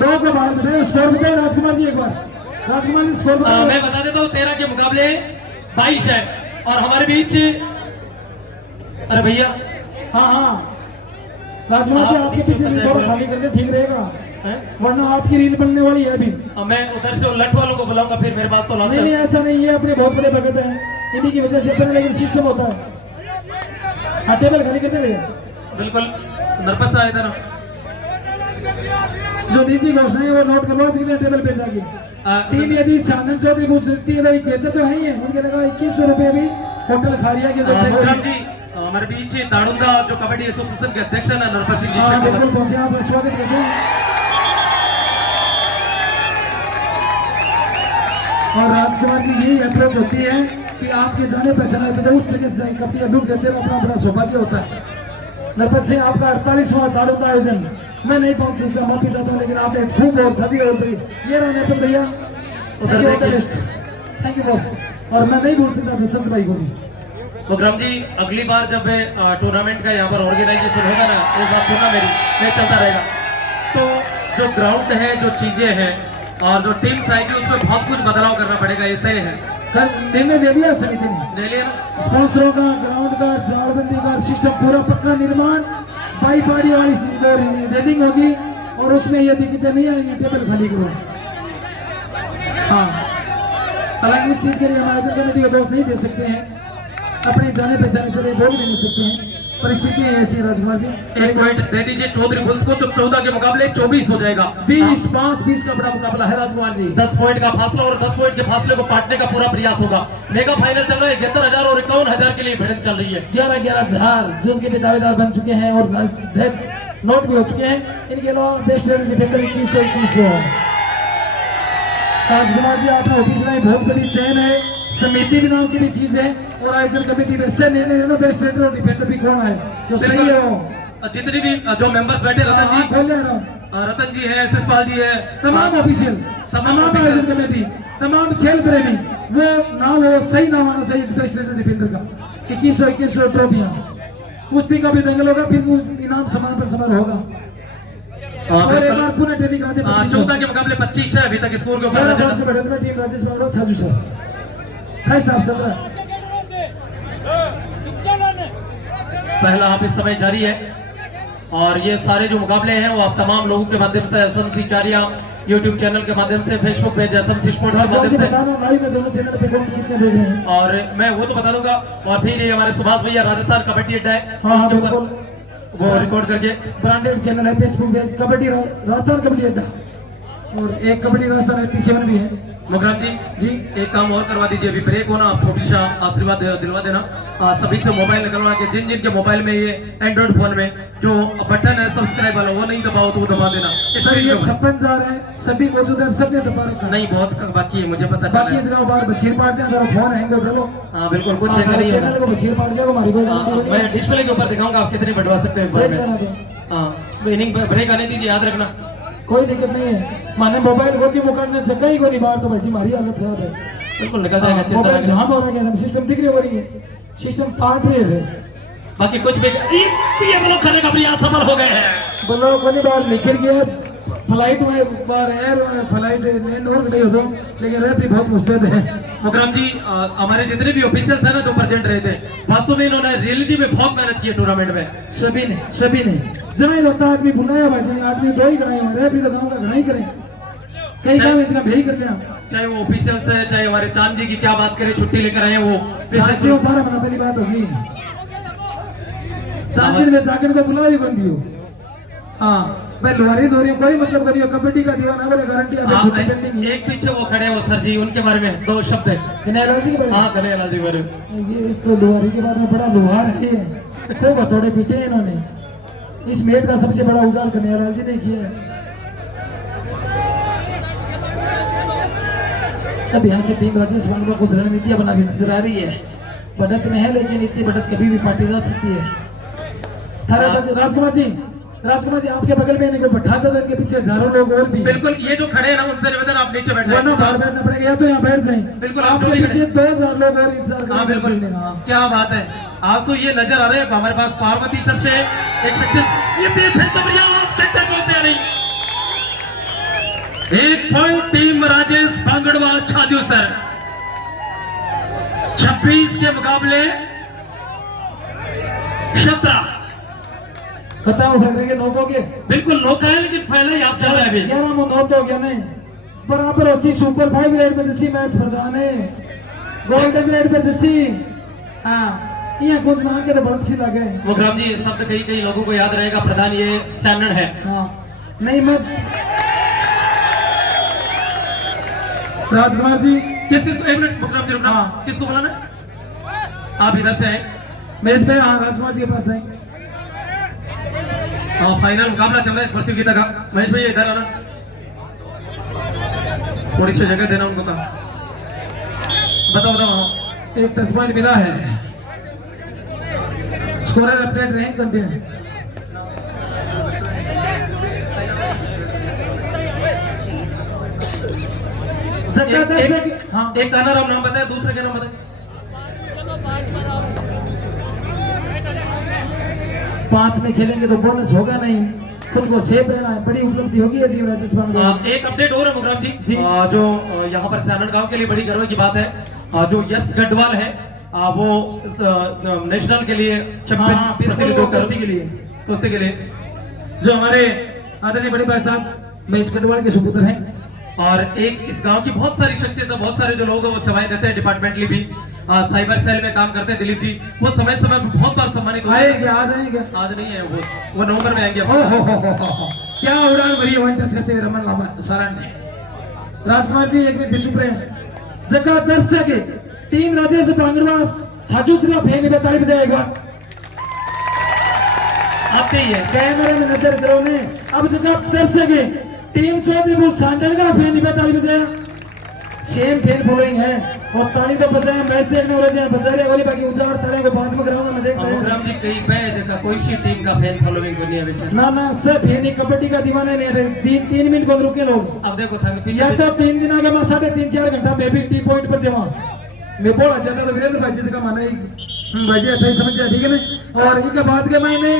2 को बाहर बिठाए। स्कोर बताए राजकुमार जी एक बार। राजकुमार जी स्कोर बताओ। मैं बता देता हूँ 13 के मुकाबले 22 है। और हमारे बीच अरे भैया, हाँ हाँ राजकुमार जी आपके पीछे से थोड़ा खाली कर दे, ठीक रहेगा, वरना आपकी रील बनने वाली है अभी। मैं उधर से लठ वालों को बुलाऊंगा, फिर मेरे पास तो लास्ट नहीं नहीं, ऐसा नहीं है, अपने बहुत बड़े भगत हैं, इन्हीं की वजह से अपने लेकिन सिस्टम होता है। हाँ, टेबल खाली करते भैया। बिल्कुल नरपत सा इधर जो निजी घोषणा है वो नोट करवा सकते हैं टेबल पे जाके। टीम यदि शानन चौधरी को जीतती है तो कहते तो है ही है, उनके लगा 2100 रुपए भी होटल खारिया के मोहम्मद जी हमारे बीच दाड़ुंदा जो कबड्डी एसोसिएशन के अध्यक्ष है नरपत सिंह जी। हाँ बिल्कुल पहुंचे, आप स्वागत करते हैं। और राजकुमार जी यही अप्रोच होती है कि आपके जाने पहचाने तो उस जगह से कबड्डी लूट लेते हैं, अपना बड़ा सौभाग्य होता है। नरपत सिंह आपका 48वां दाड़ुंदा आयोजन मैं नहीं पहुंच सकता, माफी चाहता हूँ, लेकिन आपने खूब और धबी और धबी ये रहा नरपत भैया, थैंक यू बॉस। और मैं नहीं भूल सकता दशरथ भाई को भी। विक्रम जी अगली बार जब टूर्नामेंट का यहाँ पर ऑर्गेनाइजेशन होगा ना, एक बात सुनना मेरी, मैच चलता रहेगा तो जो ग्राउंड है, जो चीजें हैं और जो टीम्स आएगी उसमें बहुत कुछ बदलाव करना पड़ेगा, ये तय है। कल निर्णय ले लिया समिति ने, ले लिया ना? स्पॉन्सरों का, ग्राउंड का, जालबंदी का सिस्टम पूरा पक्का निर्माण, बाई पारी वाली रेलिंग होगी और उसमें ये दिक्कतें नहीं आएंगी, टेबल खाली करो। हाँ, हालांकि इस चीज के लिए हम आयोजन कमेटी को दोष नहीं दे सकते हैं, अपने जाने पहचाने से बोल भी नहीं सकते हैं, परिस्थिति है ऐसी। राजकुमार जी एक पॉइंट दे दीजिए चौधरी बुल्स को, 14 के मुकाबले 24 हो जाएगा। 20-5-20 का बड़ा मुकाबला है राजकुमार जी। 10 पॉइंट का फासला और 10 पॉइंट के फासले को पाटने का पूरा प्रयास होगा। मेगा फाइनल चल रहा है, 71,000 और 51,000 के लिए भिड़ंत चल रही है। 11,000 जो उनके भी दावेदार बन चुके हैं और नोट भी हो चुके हैं। इनके अलावा बेस्ट डिफेंडर 2100। राजकुमार जी आपने ऑफिस में बहुत बड़ी चयन है, समिति भी नाम की भी चीज है और आयोजन कमेटी में से निर्णय लेना बेस्ट रेडर और डिफेंडर भी कौन है जो सही हो। जितने भी जो मेंबर्स बैठे, रतन जी, खोल रतन जी है, एसएस पाल जी है, तमाम ऑफिशियल, तमाम आयोजन कमेटी, तमाम खेल प्रेमी, वो नाम हो, सही नाम आना चाहिए बेस्ट रेडर डिफेंडर का। 2100 ट्रॉफियां, कुश्ती का भी दंगल होगा, फिर इनाम समान पर समान होगा। स्कोर एक बार पुनः टेली कराते 14 के मुकाबले 25 है अभी तक स्कोर के ऊपर। से बढ़त में टीम राजेश मंगलो छाजू सर फर्स्ट हाफ चल रहा है। पहला हाफ इस समय जारी है और ये सारे जो मुकाबले हैं वो आप तमाम लोगों के माध्यम से, एसएमसी चारिया यूट्यूब चैनल के माध्यम से, फेसबुक पेज एसएमसी स्पोर्ट्स के माध्यम से, लाइव में दोनों चैनल पे कौन कितने देख रहे हैं और मैं वो तो बता दूंगा। और फिर ये हमारे सुभाष भैया राजस्थान कबड्डी अड्डा है, हाँ उनके ऊपर बिल्कुल, वो रिकॉर्ड करके ब्रांडेड चैनल है फेसबुक पेज कबड्डी राजस्थान कबड्डी अड्डा और एक कबड्डी राजस्थान 87 भी है। मुकरम जी जी एक काम और करवा दीजिए, अभी ब्रेक होना, आप छोटी सा आशीर्वाद दिलवा देना सभी से मोबाइल निकलवा के, जिन जिन के मोबाइल में ये एंड्रॉइड फोन में जो बटन है सब्सक्राइब वाला वो नहीं दबाओ तो वो दबा देना। सर ये 56,000 है, सभी मौजूद है, सबने दबा रखा है। नहीं बहुत बाकी है, मुझे पता बाकी चला जगह बार बचीर पाट दे, अगर फोन हैंग चलो हाँ बिल्कुल कुछ है नहीं चैनल को बचीर पाट जाओ, हमारी कोई गारंटी नहीं मैं डिस्प्ले के ऊपर दिखाऊंगा आप कितने बढ़वा सकते हैं एक बार में। हाँ इनिंग ब्रेक आने दीजिए, याद रखना कोई दिक्कत नहीं है। माने मोबाइल को जी मुकरने जगह ही कोई बाहर तो भाई हमारी हालत खराब है। बिल्कुल निकल जाएगा, चिंता मोबाइल ना जहां करें। हो रहा है सिस्टम दिख रही है, सिस्टम पार्ट रेड है। बाकी कुछ भी ये लोग करने का प्रयास सफल हो गए हैं। बोलो कोई बार निकल गया फ्लाइट में बार एयर फ्लाइट लैंड और गई हो, लेकिन रेफरी बहुत मुस्तैद है। मुकरम जी हमारे जितने भी ऑफिशियल्स हैं ना जो प्रेजेंट रहे थे, वास्तव में इन्होंने रियलिटी में बहुत मेहनत की है टूर्नामेंट में। सभी ने जना ही होता आदमी बुलाया भाई, जने आदमी दो ही गणाए हुए, रेफरी तो गांव का गणाई करें, कई काम इतना भेही करते हैं। चाहे वो ऑफिशियल्स है, चाहे हमारे चांद जी की क्या बात करें, छुट्टी लेकर आए हैं वो साथियों 12 महीना पहली बात होगी, चांद में जाकर को बुलाया कौन दियो। हाँ भाई लोहारी धोरी कोई मतलब करियो, कबड्डी का दीवाना बोले गारंटी आपको पेंडिंग है। एक पीछे वो खड़े हैं वो सर जी, उनके बारे में दो शब्द है। कन्हैयालाल जी के बारे में, हाँ कन्हैयालाल जी के बारे में। ये इस तो लोहारी के बारे में बड़ा लोहार है, खूब हथौड़े पीटे हैं इन्होंने। इस मेट का सबसे बड़ा उजाड़ कन्हैयालाल जी ने किया है। अब यहाँ से टीम राजेश मान को कुछ रणनीतियां बनाती नजर आ रही है, बढ़त में है लेकिन इतनी बढ़त कभी भी पाटी जा सकती है। राजकुमार जी आपके बगल में इनको बैठा दो, इनके पीछे हजारों लोग और भी। बिल्कुल ये जो खड़े हैं ना उनसे निवेदन आप नीचे बैठ वरना बाहर बैठना पड़ेगा, या तो यहाँ बैठ जाएं। बिल्कुल, आपके आप पीछे 2000 लोग और इंतजार कर हाँ बिल्कुल, क्या बात है। आज तो ये नजर आ रहे हैं हमारे पास पार्वती सर से एक शख्सियत, ये फिर तो भैया बोलते नहीं। 1 पॉइंट टीम राजेश भांगड़वा छाजू सर, 26 के मुकाबले 17 खत्म हो गए नौकों के, बिल्कुल नौका है लेकिन पहले ही आप चल रहे हैं अभी। 11 में 9 तो हो गया नहीं, बराबर 80 सुपर 5 ग्रेड में जैसी मैच प्रधान है, गोल्डन ग्रेड पे जैसी। हाँ ये कुछ मांग के तो बढ़त सी लगे। मुकरम जी ये शब्द कई लोगों को याद रहेगा, प्रधान ये स्टैंडर्ड है। हाँ नहीं मैं राजकुमार जी किसको एक मिनट मुकरम जी रुकना, हाँ। किसको बुलाना? आप इधर से आए, मेज पे। हाँ राजकुमार जी के पास है। फाइनल मुकाबला चल रहा है इस प्रतियोगिता का। महेश भैया इधर आना, थोड़ी सी जगह देना उनको। कहा बताओ। एक टच पॉइंट मिला है, स्कोरर अपडेट रहे कंटिन्यू। हाँ एक का नाम बताए, दूसरे का नाम बताए। 5 में खेलेंगे तो बोनस होगा नहीं, खुद को सेफ रहना है, बड़ी उपलब्धि होगी टीम राजस्थान को। एक अपडेट और है मुकरम जी, जी। जो यहाँ पर सानन गांव के लिए बड़ी गर्व की बात है। जो यश गढ़वाल है वो नेशनल के लिए चैंपियन हाँ, बिल्कुल, प्रतिनिधित्व कर- कुश्ती के लिए। कुश्ती के लिए जो हमारे आदरणीय बड़े भाई साहब महेश गढ़वाल के सुपुत्र हैं। और एक इस गांव की बहुत सारी शख्सियत, बहुत सारे जो लोग हैं वो सेवाएं देते हैं डिपार्टमेंटली भी। साइबर सेल में काम करते हैं दिलीप जी, वो समय समय पर बहुत बार सम्मानित हुए आए हैं। क्या आज आए क्या? आज नहीं है वो नवंबर में आएंगे। ओ हो। क्या उड़ान भरी वन टच करते हैं रमन लामा सारण ने। राजकुमार जी एक मिनट चुप रहे। जगह दर्शक टीम राजेश बांगड़वा छाजू सिर्फ फैन पे ताली बजाए एक बार। अब ही है कैमरे में नजर करो ने। अब जगह दर्शक टीम चौधरी बुल सांडन का फैन पे ताली बजाया। सेम फैन फॉलोइंग है और ताली तो बजाए मैच देखने वाले जाए बजा रहे वाली बाकी उचार तालियों को बाद में ग्राउंड में देखते हैं। मुकरम जी कई पे जगह कोई सी टीम का फैन फॉलोइंग बनी है बेचारा। ना सब फैन ही कबड्डी का दीवाना नहीं रहे। 3 मिनट को रुके लोग। अब देखो था कि या तो 3 दिन आगे मैं 3.5-4 घंटा मैं भी टी पॉइंट पर देवा मैं बोला चाहता तो वीरेंद्र भाई जी का माना ही भाई जी 28 समझ जाए ठीक है ना। और इसके बाद के महीने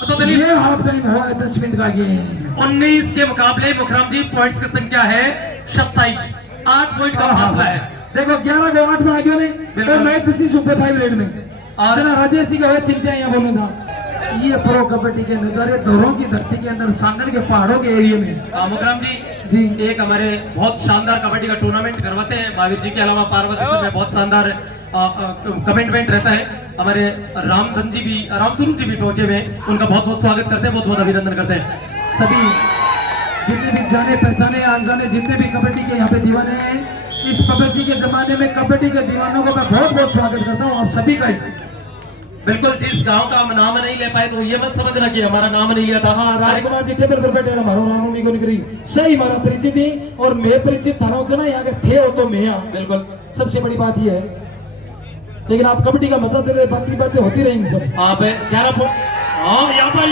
तो दिलीप ये हाफ टाइम हुआ है 10 मिनट का गेम। 19 के मुकाबले मुकरम जी पॉइंट्स की संख्या है 27, 8 पॉइंट का फासला है। देखो 11 को 8 में आ गया नहीं बिल्कुल। और मैच इसी सुपर 5 रेड में और- जना राजेश जी का है चिंता यहाँ बोलो जा। ये प्रो कबड्डी के नजारे दोरों की धरती के अंदर सांगड़ के पहाड़ों के एरिया में मुकरम जी जी एक हमारे बहुत शानदार कबड्डी का टूर्नामेंट करवाते हैं महावीर जी के अलावा पार्वती सर में बहुत शानदार कमेंटमेंट रहता है। हमारे रामधन जी भी रामस्वरूप जी भी पहुंचे हुए हैं, उनका बहुत बहुत स्वागत करते हैं, बहुत बहुत अभिनंदन करते हैं। सभी जितने भी जाने पहचाने अनजाने जितने भी कबड्डी के यहाँ पे दीवाने हैं इस कबड्डी के जमाने में कबड्डी के दीवानों को मैं बहुत बहुत स्वागत करता हूँ आप सभी का ही। बिल्कुल जिस गांव का हम नाम नहीं ले पाए तो ये मत समझना कि हमारा नाम नहीं लिया था। हाँ राजकुमार जी टेबल पर बैठे हमारा नाम नहीं को निकली सही हमारा परिचित ही और मैं परिचित था ना यहाँ के थे हो तो मैं यहाँ बिल्कुल सबसे बड़ी बात ये है। लेकिन आप कबड्डी का मजा दे रहे बातें होती रहेंगी सब। आप 11 फुट हाँ यहाँ पर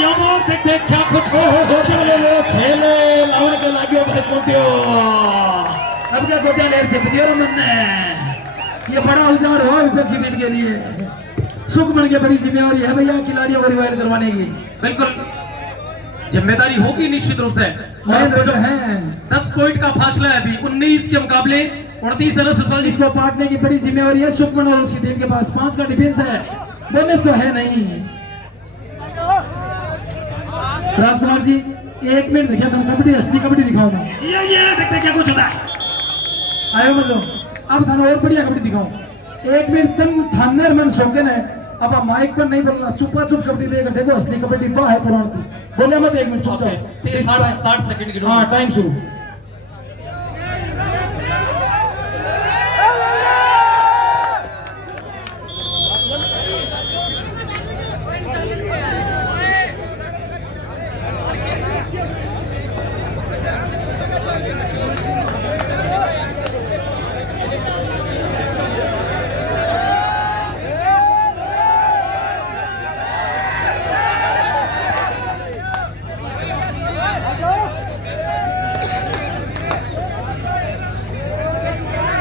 देख क्या कुछ ओ हो गोटिया ले छेले लावण के लागियो भाई गोटियो अब क्या गोटिया ले छे दियो मन ने। ये बड़ा उजाड़ हो विपक्षी टीम के लिए सुख बन के बड़ी जिम्मेवारी है भैया खिलाड़ियों को रिवाइव करवाने की। बिल्कुल जिम्मेदारी होगी निश्चित रूप से। महेंद्र और जो है 10 पॉइंट का फासला है अभी 19 के मुकाबले 29 रन से इसको पाटने की बड़ी जिम्मेवारी है सुखमन और उसकी टीम के पास 5 का डिफेंस है बोनस तो है नहीं। राजकुमार जी 1 मिनट देखिए तुम कबड्डी असली कबड्डी दिखाऊंगा। ये देखते क्या कुछ होता है। आयो मजो अब थाना और बढ़िया कबड्डी दिखाऊं। 1 मिनट तुम थानेर मन शौकीन है अब आप माइक पर नहीं बोलना चुपा चुप कबड्डी देकर देखो असली कबड्डी बा है पुरानी बोले मत 1 मिनट चुपचाप 60 सेकंड की हाँ टाइम शुरू।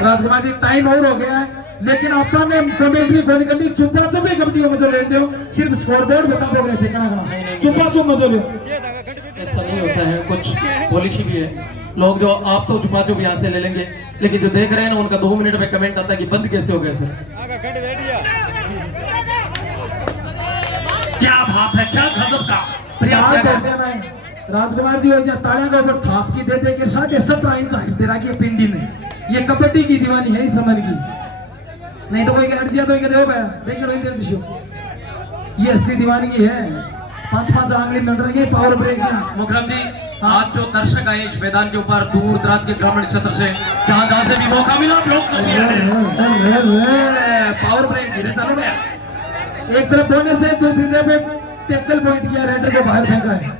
राजकुमार जी टाइम और हो गया है लेकिन आपने कमेंट्री खोली करनी चुपा चुप ही कबड्डी मजो ले दो सिर्फ स्कोर बोर्ड बता दो रहे थे कना चुपा चुप मजो लो। ऐसा नहीं होता है कुछ पॉलिसी भी है। लोग जो आप तो छुपा चुप यहाँ से ले लेंगे लेकिन जो देख रहे हैं ना उनका 2 मिनट में कमेंट आता है कि बंद कैसे हो गया सर। क्या बात है क्या गजब का प्रयास क्या किया कहते गया। हैं ना राजकुमार जी वही तालियां के ऊपर थाप की देते कि 17.5 इंच हाइट दे रहा की पिंडी ने ये कबड्डी की दीवानी है इस रमन की नहीं तो कोई हट जिया तो दे देखिए लो इधर दिशो ये असली दीवानी की है 5-5 आंगली मिल रही है पावर ब्रेक की। मुकरम जी आज जो दर्शक आए इस मैदान के ऊपर दूर दराज के ग्रामीण क्षेत्र से जहां जहां से भी मौका मिला ब्लॉक कर दिया है। पावर ब्रेक धीरे चलो गया एक तरफ बोनस है दूसरी तरफ टैकल पॉइंट किया रेडर को बाहर फेंका है।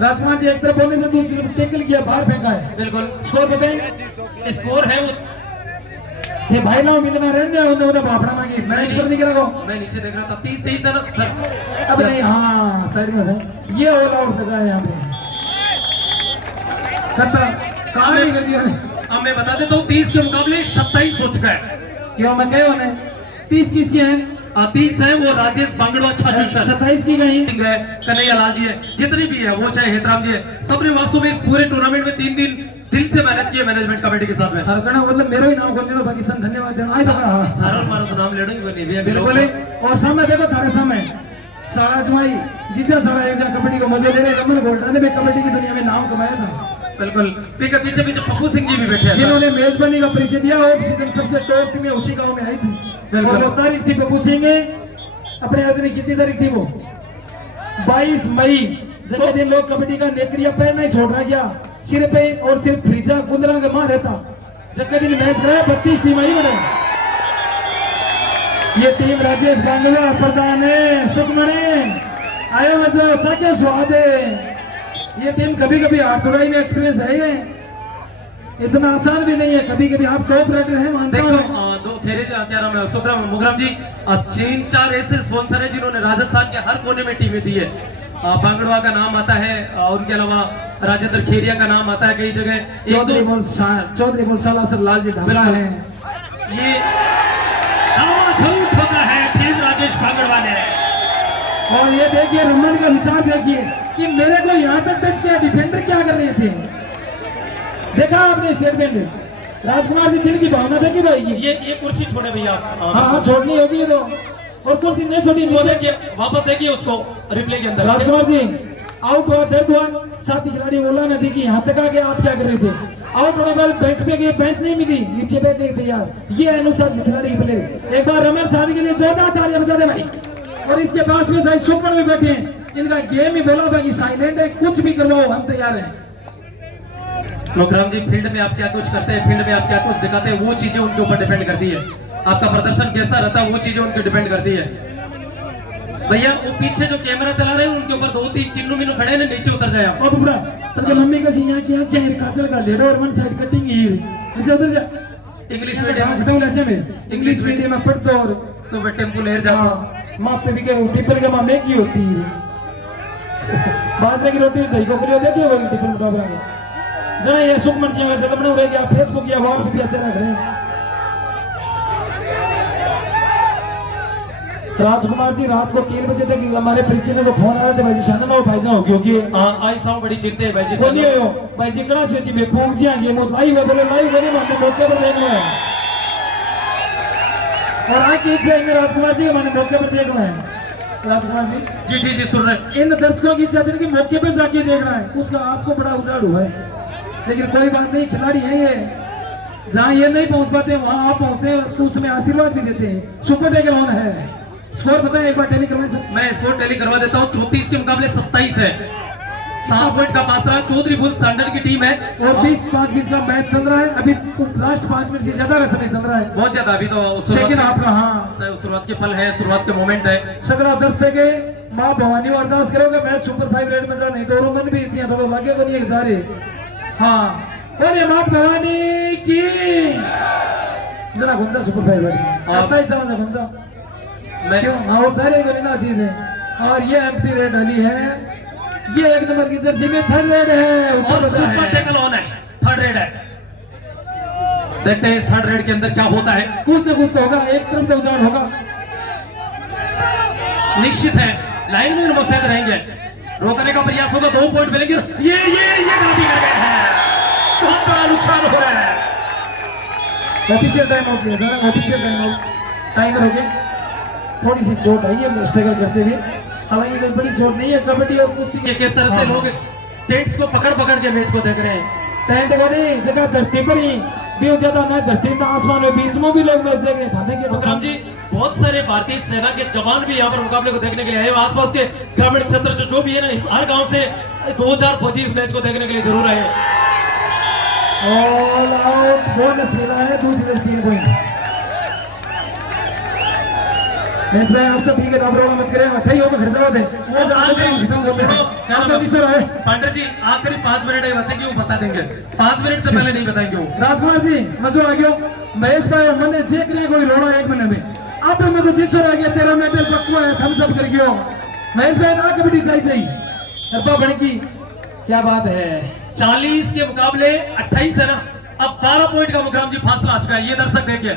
राजकुमार जी एक तरफ बोनस है दूसरी तरफ टैकल किया बाहर फेंका है। बिल्कुल स्कोर बताएं स्कोर है वो थे भाई ना मिलना रहने दे उन्हें उधर बापड़ा मांगी मैच पर नहीं करा मैं नीचे देख रहा था 30-23 रन सर। अब नहीं हाँ साइड में है ये ऑल आउट लगा है यहाँ पे कत्ता कहाँ नहीं कर दिया ने अब मैं बता देता हूँ 30 के मुकाबले 27 हो चुका है। क्यों मैं कहे उन्हें 30 किसकी है 30 है वो राजेश बांगड़ो अच्छा 27 की कहीं कन्हैया लाल जी है जितनी भी है वो चाहे हेतराम जी है सबने वास्तव में इस पूरे टूर्नामेंट में 3 दिन दिल से मेहनत की है मैनेजमेंट कमेटी के साथ में। हर कणा मतलब मेरा ही नाम बोल लेना पाकिस्तान धन्यवाद देना आई तो थारो मारो तो नाम लेना ही बनी भी बिल्कुल ही। और सामने देखो थारे सामने सारा जमाई जीजा सारा एक जगह कबड्डी को मजे ले रहे रमन गोल्डा ने भी कबड्डी की दुनिया में नाम कमाया था। बिल्कुल पीछे पीछे पीछे पप्पू सिंह जी भी बैठे हैं जिन्होंने मेजबानी का परिचय दिया ऑफ सीजन सबसे टॉप टीम उसी गांव में आई थी। बिल्कुल। और वो तारीख थी पप्पू सिंह अपने हजरी कितनी तारीख थी वो 22 मई जब दिन लोग कबड्डी का नेत्रिया पहनना ही छोड़ रहा गया सिर पे और सिर्फ फ्रीजा कुंदरा के मां रहता जब दिन मैच कराया 32 टीम आई बने। ये टीम राजेश बांगला प्रधान है सुखमणि आए मजा अच्छा क्या स्वाद है। ये टीम कभी कभी हाथुड़ाई में एक्सपीरियंस है ये इतना आसान भी नहीं है कभी कभी आप टॉप रेटर हैं मानता देखो हूं। दो थेरे क्या नाम है सुखराम मुगराम जी 3-4 ऐसे स्पॉन्सर है जिन्होंने राजस्थान के हर कोने में टीमें दी है। बांगड़वा का नाम आता है और उनके अलावा राजेंद्र खेरिया का नाम आता है कई जगह। चौधरी बोलसाला सर लालजी ढाबला है ये झूठ होता है टीम राजेश बांगड़वा ने। और ये देखिए रमन का विचार देखिए कि मेरे को यहाँ तक टच किया डिफेंडर क्या कर रहे थे देखा आपने स्टेटमेंट राजकुमार जी दिल की भावना देखी भाई की। ये कुर्सी छोड़े भैया हाँ छोड़नी होगी ये तो और कुर्सी नहीं छोड़ी वो नीचे देखिए वापस देखिए उसको रिप्ले के अंदर। राजकुमार जी आउट हुआ दर्द हुआ साथी खिलाड़ी बोला ना थी कि यहाँ तक आके आप क्या कर रहे थे आउट होने के बाद बेंच पे गए बेंच नहीं मिली नीचे बैठने के तैयार ये अनुशासित खिलाड़ी के प्लेयर। एक बार रमन शादी के लिए 14 तालियां बजा दे भाई। और इसके पास में शायद सुपर भी बैठे हैं इनका गेम ही बोला भाई साइलेंट है कुछ भी करवाओ हम तैयार हैं। मुकरम जी फील्ड में आप क्या कुछ करते हैं फील्ड में आप क्या कुछ दिखाते हैं वो चीजें उनके ऊपर डिपेंड करती है। आपका प्रदर्शन कैसा रहता है वो चीजें उनके डिपेंड करती है। भैया वो पीछे जो कैमरा चला रहे हैं उनके ऊपर 2-3 चिन्नू मिन्नू खड़े हैं नीचे उतर जाए आप। अब बुरा तेरे मम्मी का सिया किया क्या है काजल का लेडो और वन साइड कटिंग हीर नीचे उतर जा इंग्लिश मीडियम खत्म लचे में इंग्लिश मीडियम में पढ़ते और सुबह टेम्पो लेर जाता माँ पे भी क्या टिप्पल के माँ मैगी होती है बाजरे की रोटी दही को करियो देखिए वो टिप्पल मुकाबला में जरा ये सुखमन जी का जगह बना गया फेसबुक या व्हाट्सएप या चला रहे राजकुमार जी रात को 3 बजे तक हमारे परिचय को फोन आ रहे थे भाई जी शानदार हो फायदा हो क्योंकि आई साहब बड़ी चिंता है भाई जी वो नहीं हो भाई जी कहां से जी मैं पूछ जी ये मत लाइव है बोले लाइव है मैंने मौके पर देखना है और आके इच्छा है राजकुमार जी मैंने मौके पर देखना है। राजकुमार जी जी सुन रहे इन दर्शकों की इच्छा थी कि मौके पे जाके देखना है उसका आपको बड़ा उजाड़ हुआ है लेकिन कोई बात नहीं खिलाड़ी है ये जहाँ ये नहीं पहुंच पाते वहां आप पहुंचते हैं तो उसमें आशीर्वाद भी देते हैं। सुपर टेकर ऑन है स्कोर बताएं एक बार टैली करवाएं सर। मैं स्कोर टैली करवा देता हूँ 34 के मुकाबले 27 है 7 पॉइंट का पास रहा। चौधरी बुल्स सांडर की टीम है और 5-20 का मैच चल रहा है अभी लास्ट 5 मिनट से ज्यादा का समय चल रहा है बहुत ज्यादा अभी तो सेकंड हाफ का हाँ शुरुआत के पल है शुरुआत के मोमेंट है। सगड़ा दर्शक है माँ भवानी और अरदास करोगे मैच सुपर 5 रेड में जा नहीं तो रोमन भी इतनी थोड़ा लागे बनी जा रहे हाँ बोलिए माँ भवानी की जरा गुंजा सुपर 5 रेड आता ही समझ गुंजा मैं क्यों और सारे गरीना चीज है और ये एम्प्टी रेड वाली है ये 1 नंबर की जर्सी में 3rd रेड है और सुपर टैकल ऑन है 3rd रेड है। देखते हैं इस 3rd रेड के अंदर क्या होता है। कुछ न कुछ तो होगा एक तरफ से उजाड़ होगा निश्चित है लाइन में मुस्तैद रहेंगे रोकने का प्रयास होगा 2 पॉइंट मिलेंगे। ये गलती कर गए हैं बहुत बड़ा नुकसान हो रहा है। ऑफिशियल टाइम आउट लिया sir official time out timer हो गया थोड़ी सी चोट आई है स्ट्रगल करते हुए हालांकि कोई बड़ी चोट नहीं है कबड्डी और कुश्ती ये किस तरह से लोग टेंट्स को पकड़ के मैच को देख रहे हैं। टेंट को नहीं जगह धरती पर ही भी ज्यादा ना धरती ना आसमान में बीच में भी लोग मैच देख रहे थाने के मुकरम जी बहुत सारे भारतीय सेना के जवान भी यहाँ पर मुकाबले को देखने के लिए आए आसपास के ग्रामीण क्षेत्र से जो भी है ना इस हर गांव से 2-4 फौजी इस मैच को देखने के लिए जरूर आए। ऑल आउट बोनस मिला है दूसरी तरफ 3 पॉइंट मैच में आपको ठीक है आप रोना मत करें अठाई हो खर्चा होते वो पांडे जी आखिरी 5 मिनट बचेंगे वो बता देंगे 5 मिनट से पहले नहीं बताएंगे वो। राजकुमार जी मजो आ गयो महेश भाई मैंने चेक नहीं कोई रोना 1 महीने में अब मेरे को जिसर आ गया 13 मेडल पक्का है थम्स अप कर गयो महेश भाई ना कबड्डी चाहिए अब्बा बन की क्या बात है 40 के मुकाबले 28 है ना अब 12 पॉइंट का मुकरम जी फासला आ चुका है। ये दर्शक देखिए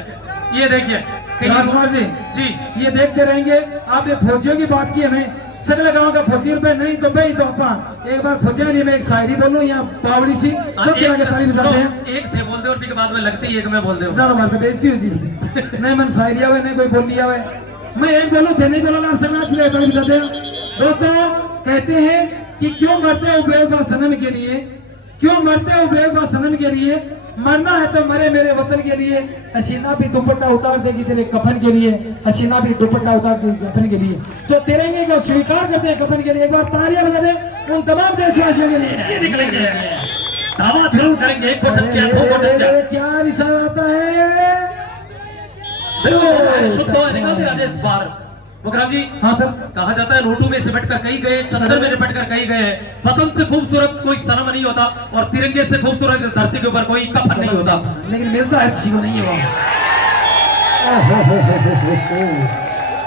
ये देखिए राजकुमार जी जी ये देखते रहेंगे आपने फौजियों की बात की है नहीं सगले गांव का फौजी रुपए नहीं तो भाई तो अपन एक बार फौजी में एक शायरी बोलूं या पावड़ी सी जो के आगे ताली बजाते हैं। एक थे बोल दे और फिर के बाद में लगती है एक मैं बोल दे ज्यादा बार तो बेइज्जती हो जी नहीं मन शायरी आवे नहीं कोई बोल लिया हुआ मैं एक बोलूं थे नहीं बोला आप समाज ले ताली बजाते हैं। दोस्तों कहते हैं कि क्यों मरते हो बेवफा सनम के लिए, क्यों मरते हो बेवफा सनम के लिए, मरना है तो मरे मेरे वतन के लिए। हसीना भी दुपट्टा उतार देगी तेरे कफन के लिए, हसीना भी दुपट्टा उतार देगी कफन के लिए। जो तिरंगे को स्वीकार करते हैं कफन के लिए, एक बार तालियां बजा दे उन तमाम देशवासियों के लिए। ये निकलेंगे दावा जरूर करेंगे। कोटक क्या कोटक क्या क्या निशान आता है शुद्ध हवा निकलती राजेश बार। मुकरम जी हाँ सर, कहा जाता है नोटू में सिमट कर कहीं गए, चंदन में लिपट कर कहीं गए। वतन से खूबसूरत कोई सनम नहीं होता और तिरंगे से खूबसूरत धरती के ऊपर कोई कफन नहीं होता। लेकिन मिलता है किसी को नहीं है वहाँ।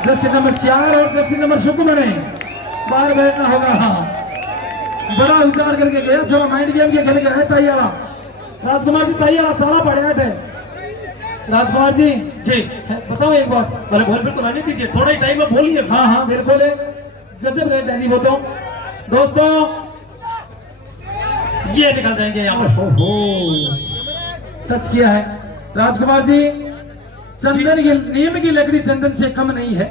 जर्सी नंबर 4 और जर्सी नंबर शुक्र है, बाहर बैठना होगा। हाँ बड़ा उचार करके गया छोरा, माइंड गेम के खेल के है ताइयाला राजकुमार जी, ताइयाला चला पड़े है राजकुमार जी। जी बताओ एक बात, बोले बोल बिल्कुल आने दीजिए, थोड़ा ही टाइम में बोलिए। हाँ हाँ बिल्कुल है, गजब रेट है बताओ दोस्तों। ये निकल जाएंगे यहाँ पर। टच किया है राजकुमार जी। चंदन की नीम की लकड़ी चंदन से कम नहीं है,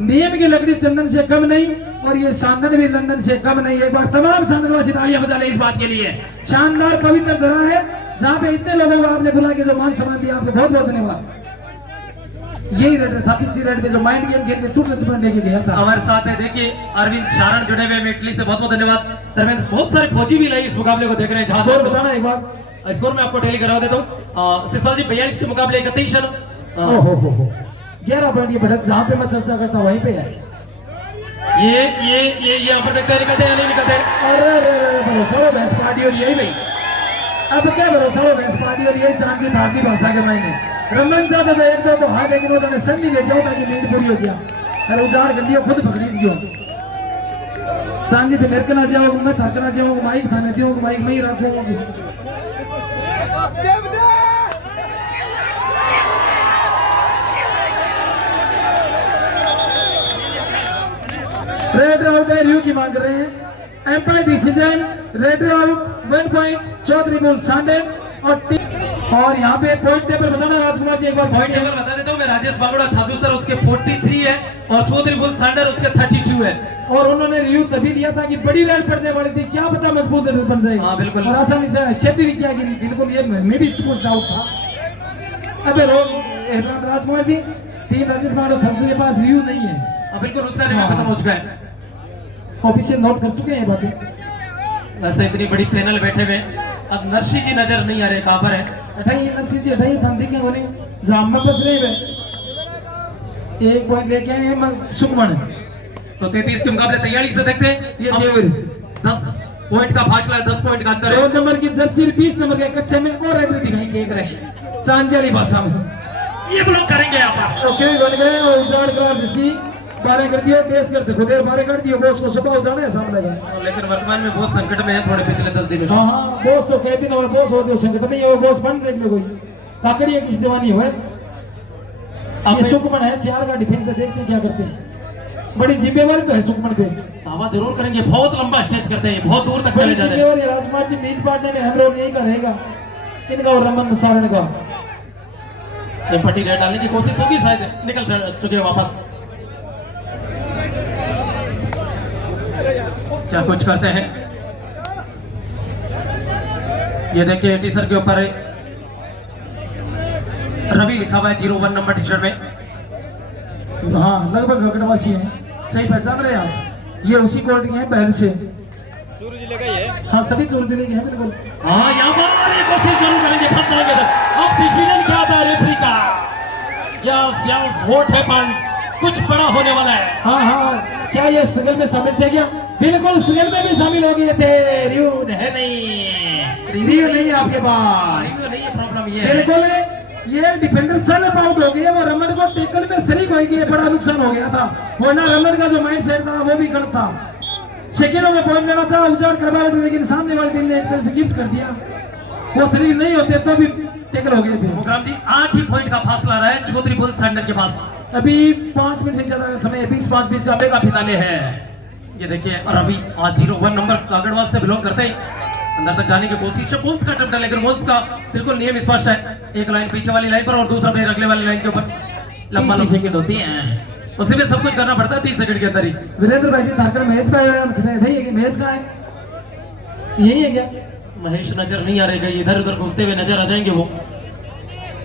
नीम की लकड़ी चंदन से कम नहीं, और ये शानदार भी लंदन से कम नहीं। एक बार तमाम शानदार तालियां बजा ले इस बात के लिए। शानदार पवित्र धरा है जहाँ पे इतने लोगों को आपने बुला के जो मान सम्मान दिया, आपको बहुत बहुत धन्यवाद। यही रेट था पिछली रेट पे जो माइंड गेम खेल के टू टचमेंट लेके गया था। हमारे साथ है देखिए अरविंद शारण जुड़े हुए इटली से, बहुत बहुत धन्यवाद। धर्मेंद्र बहुत सारे फौजी भी लाए इस मुकाबले को देख रहे हैं। स्कोर बताना एक बार। स्कोर मैं आपको टेली करा देता हूँ। सिसपाल जी 42 के मुकाबले 31 रन। 11 पॉइंट ये बढ़त जहाँ पे मैं चर्चा करता वहीं पे है। ये यहाँ पर देखते हैं निकलते हैं नहीं निकलते। अरे भरोसा हो भैंस पार्टी और यही भाई, अब क्या भरोसा हो भैंस पार्टी और यही चांदी भारतीय भाषा के मायने रमन चाहता था एक दो तो हाँ, लेकिन वो संधि ले जाओ ताकि नींद पूरी हो जाए। अरे उजाड़ कर लियो खुद पकड़ी क्यों चांदी थे मेरे के ना जाओ, मैं थक ना जाऊँ, माइक थाने दियो, माइक में ही रखूंगी। रेड आउट का रिव्यू की मांग रहे हैं। Umpire decision raid out 1 point Chaudhary बोल सांडेन और यहाँ पे पॉइंट टेबल बताना राजकुमार जी एक बार। पॉइंट टेबल बता देता हूँ मैं। राजेश बागोड़ा छाजू सर उसके 43 है और चौधरी बुल सांडर उसके 32 है। और उन्होंने रिव्यू तभी दिया था कि बड़ी रेड पड़ने वाली थी, क्या पता मजबूत रेड बन जाएगी। हाँ बिल्कुल, और आसानी से चेक भी किया कि बिल्कुल ये मैं भी कुछ डाउट था। अबे राजकुमार जी टीम राजेश बागोड़ा के पास रिव्यू नहीं है। बिल्कुल उसका रिव्यू खत्म हो चुका है, ऑफिशियल नोट कर चुके हैं बातें। वैसे इतनी बड़ी पैनल बैठे हुए, अब नरसी जी नजर नहीं आ रहे, कहां पर है? अठाइए नरसी जी अठाइए हम दिखे उन्हें जाम में बस रहे हुए। 1 पॉइंट लेके आए हैं सुखमन। तो 33 के मुकाबले तैयारी से देखते हैं। ये जेवर 10 पॉइंट का फासला है, 10 पॉइंट का अंतर है। 2 नंबर की जर्सी 20 नंबर के कच्चे में और रेड दिखाई के एक रहे चांदी वाली भाषा में। ये ब्लॉक करेंगे यहाँ पर। ओके बन गए और उजाड़ कर जैसी 12 कर दिए, 10 करते खुद 12 कर दिए। बॉस को सुबह उजाड़े सामने का, लेकिन वर्तमान में बहुत संकट में है थोड़े पिछले 10 दिन से। हाँ हाँ बॉस तो कहते ना बॉस हो जो संकट नहीं है, बॉस बन देख लो कोई पकड़िए किसी जवानी हुए। अब सुखमन है 4 का डिफेंस है, देखते हैं क्या करते हैं। बड़ी जिम्मेवारी तो है सुखमन पे, दावा जरूर करेंगे। बहुत लंबा स्टेज करते हैं, बहुत दूर तक चले जा रहे हैं। राजकुमार जी नीच बांटने में हम लोग यही का रहेगा, इनका और रमन सारण का। पट्टी रेड डालने की कोशिश होगी, शायद निकल चुके वापस। क्या कुछ करते हैं ये देखिए। टी शर्ट के ऊपर रवि लिखा हुआ है 01 नंबर टी शर्ट में। हाँ लगभग गगनवासी है, सही पहचान रहे हैं आप। ये उसी कोर्ट के हैं बहन से, चूरू जिले का ही है। हाँ सभी चूरू जिले के हैं बिल्कुल। हाँ यहाँ पर ये कोशिश जरूर करेंगे, फंस जाएंगे। अब डिसीजन क्या था रेफरी का? यस यस व्हाट हैपेंस, कुछ बड़ा होने वाला है। हाँ हाँ क्या ये स्ट्रगल में शामिल थे क्या? बिल्कुल स्ट्रगल में भी शामिल हो गए थे। रिव्यू है नहीं, रिव्यू नहीं है आपके पास। रिव्यू नहीं है, प्रॉब्लम ये है। बिल्कुल ये डिफेंडर सन आउट हो गया, वो रमन को टेकल में शरीक हो गया, बड़ा नुकसान हो गया था। वरना रमन का जो माइंड सेट था वो भी गलत था। सेकेंडों में पॉइंट लेना था, उजाड़ करवा, लेकिन सामने वाली टीम ने एक तरह से गिफ्ट कर दिया। वो शरीक नहीं होते तो भी टेकल हो गए थे। मुकरम जी 8 ही पॉइंट का फासला रहा है चौधरी बुल सांडर के पास। अभी 5 मिनट से ज्यादा समय 20-5-20 का मेगा फिनाले है। ये देखिए, और अभी आज 01 नंबर कागड़वास से बिलोंग करते ही अंदर तक जाने की कोशिश है। मोन्स का अटेम्प्ट है, लेकिन मोन्स का बिल्कुल नियम स्पष्ट है, एक लाइन पीछे वाली लाइन पर और दूसरा पैर अगले वाली लाइन के ऊपर। लंबा 30 सेकंड होती है, उसी में सब कुछ करना पड़ता है 30 सेकंड के अंदर ही। वीरेंद्र भाई जी धारकर महेश भाई नहीं है कि महेश कहाँ है? यही है क्या? महेश नजर नहीं आ रहे, इधर उधर घूमते हुए नजर आ जाएंगे वो।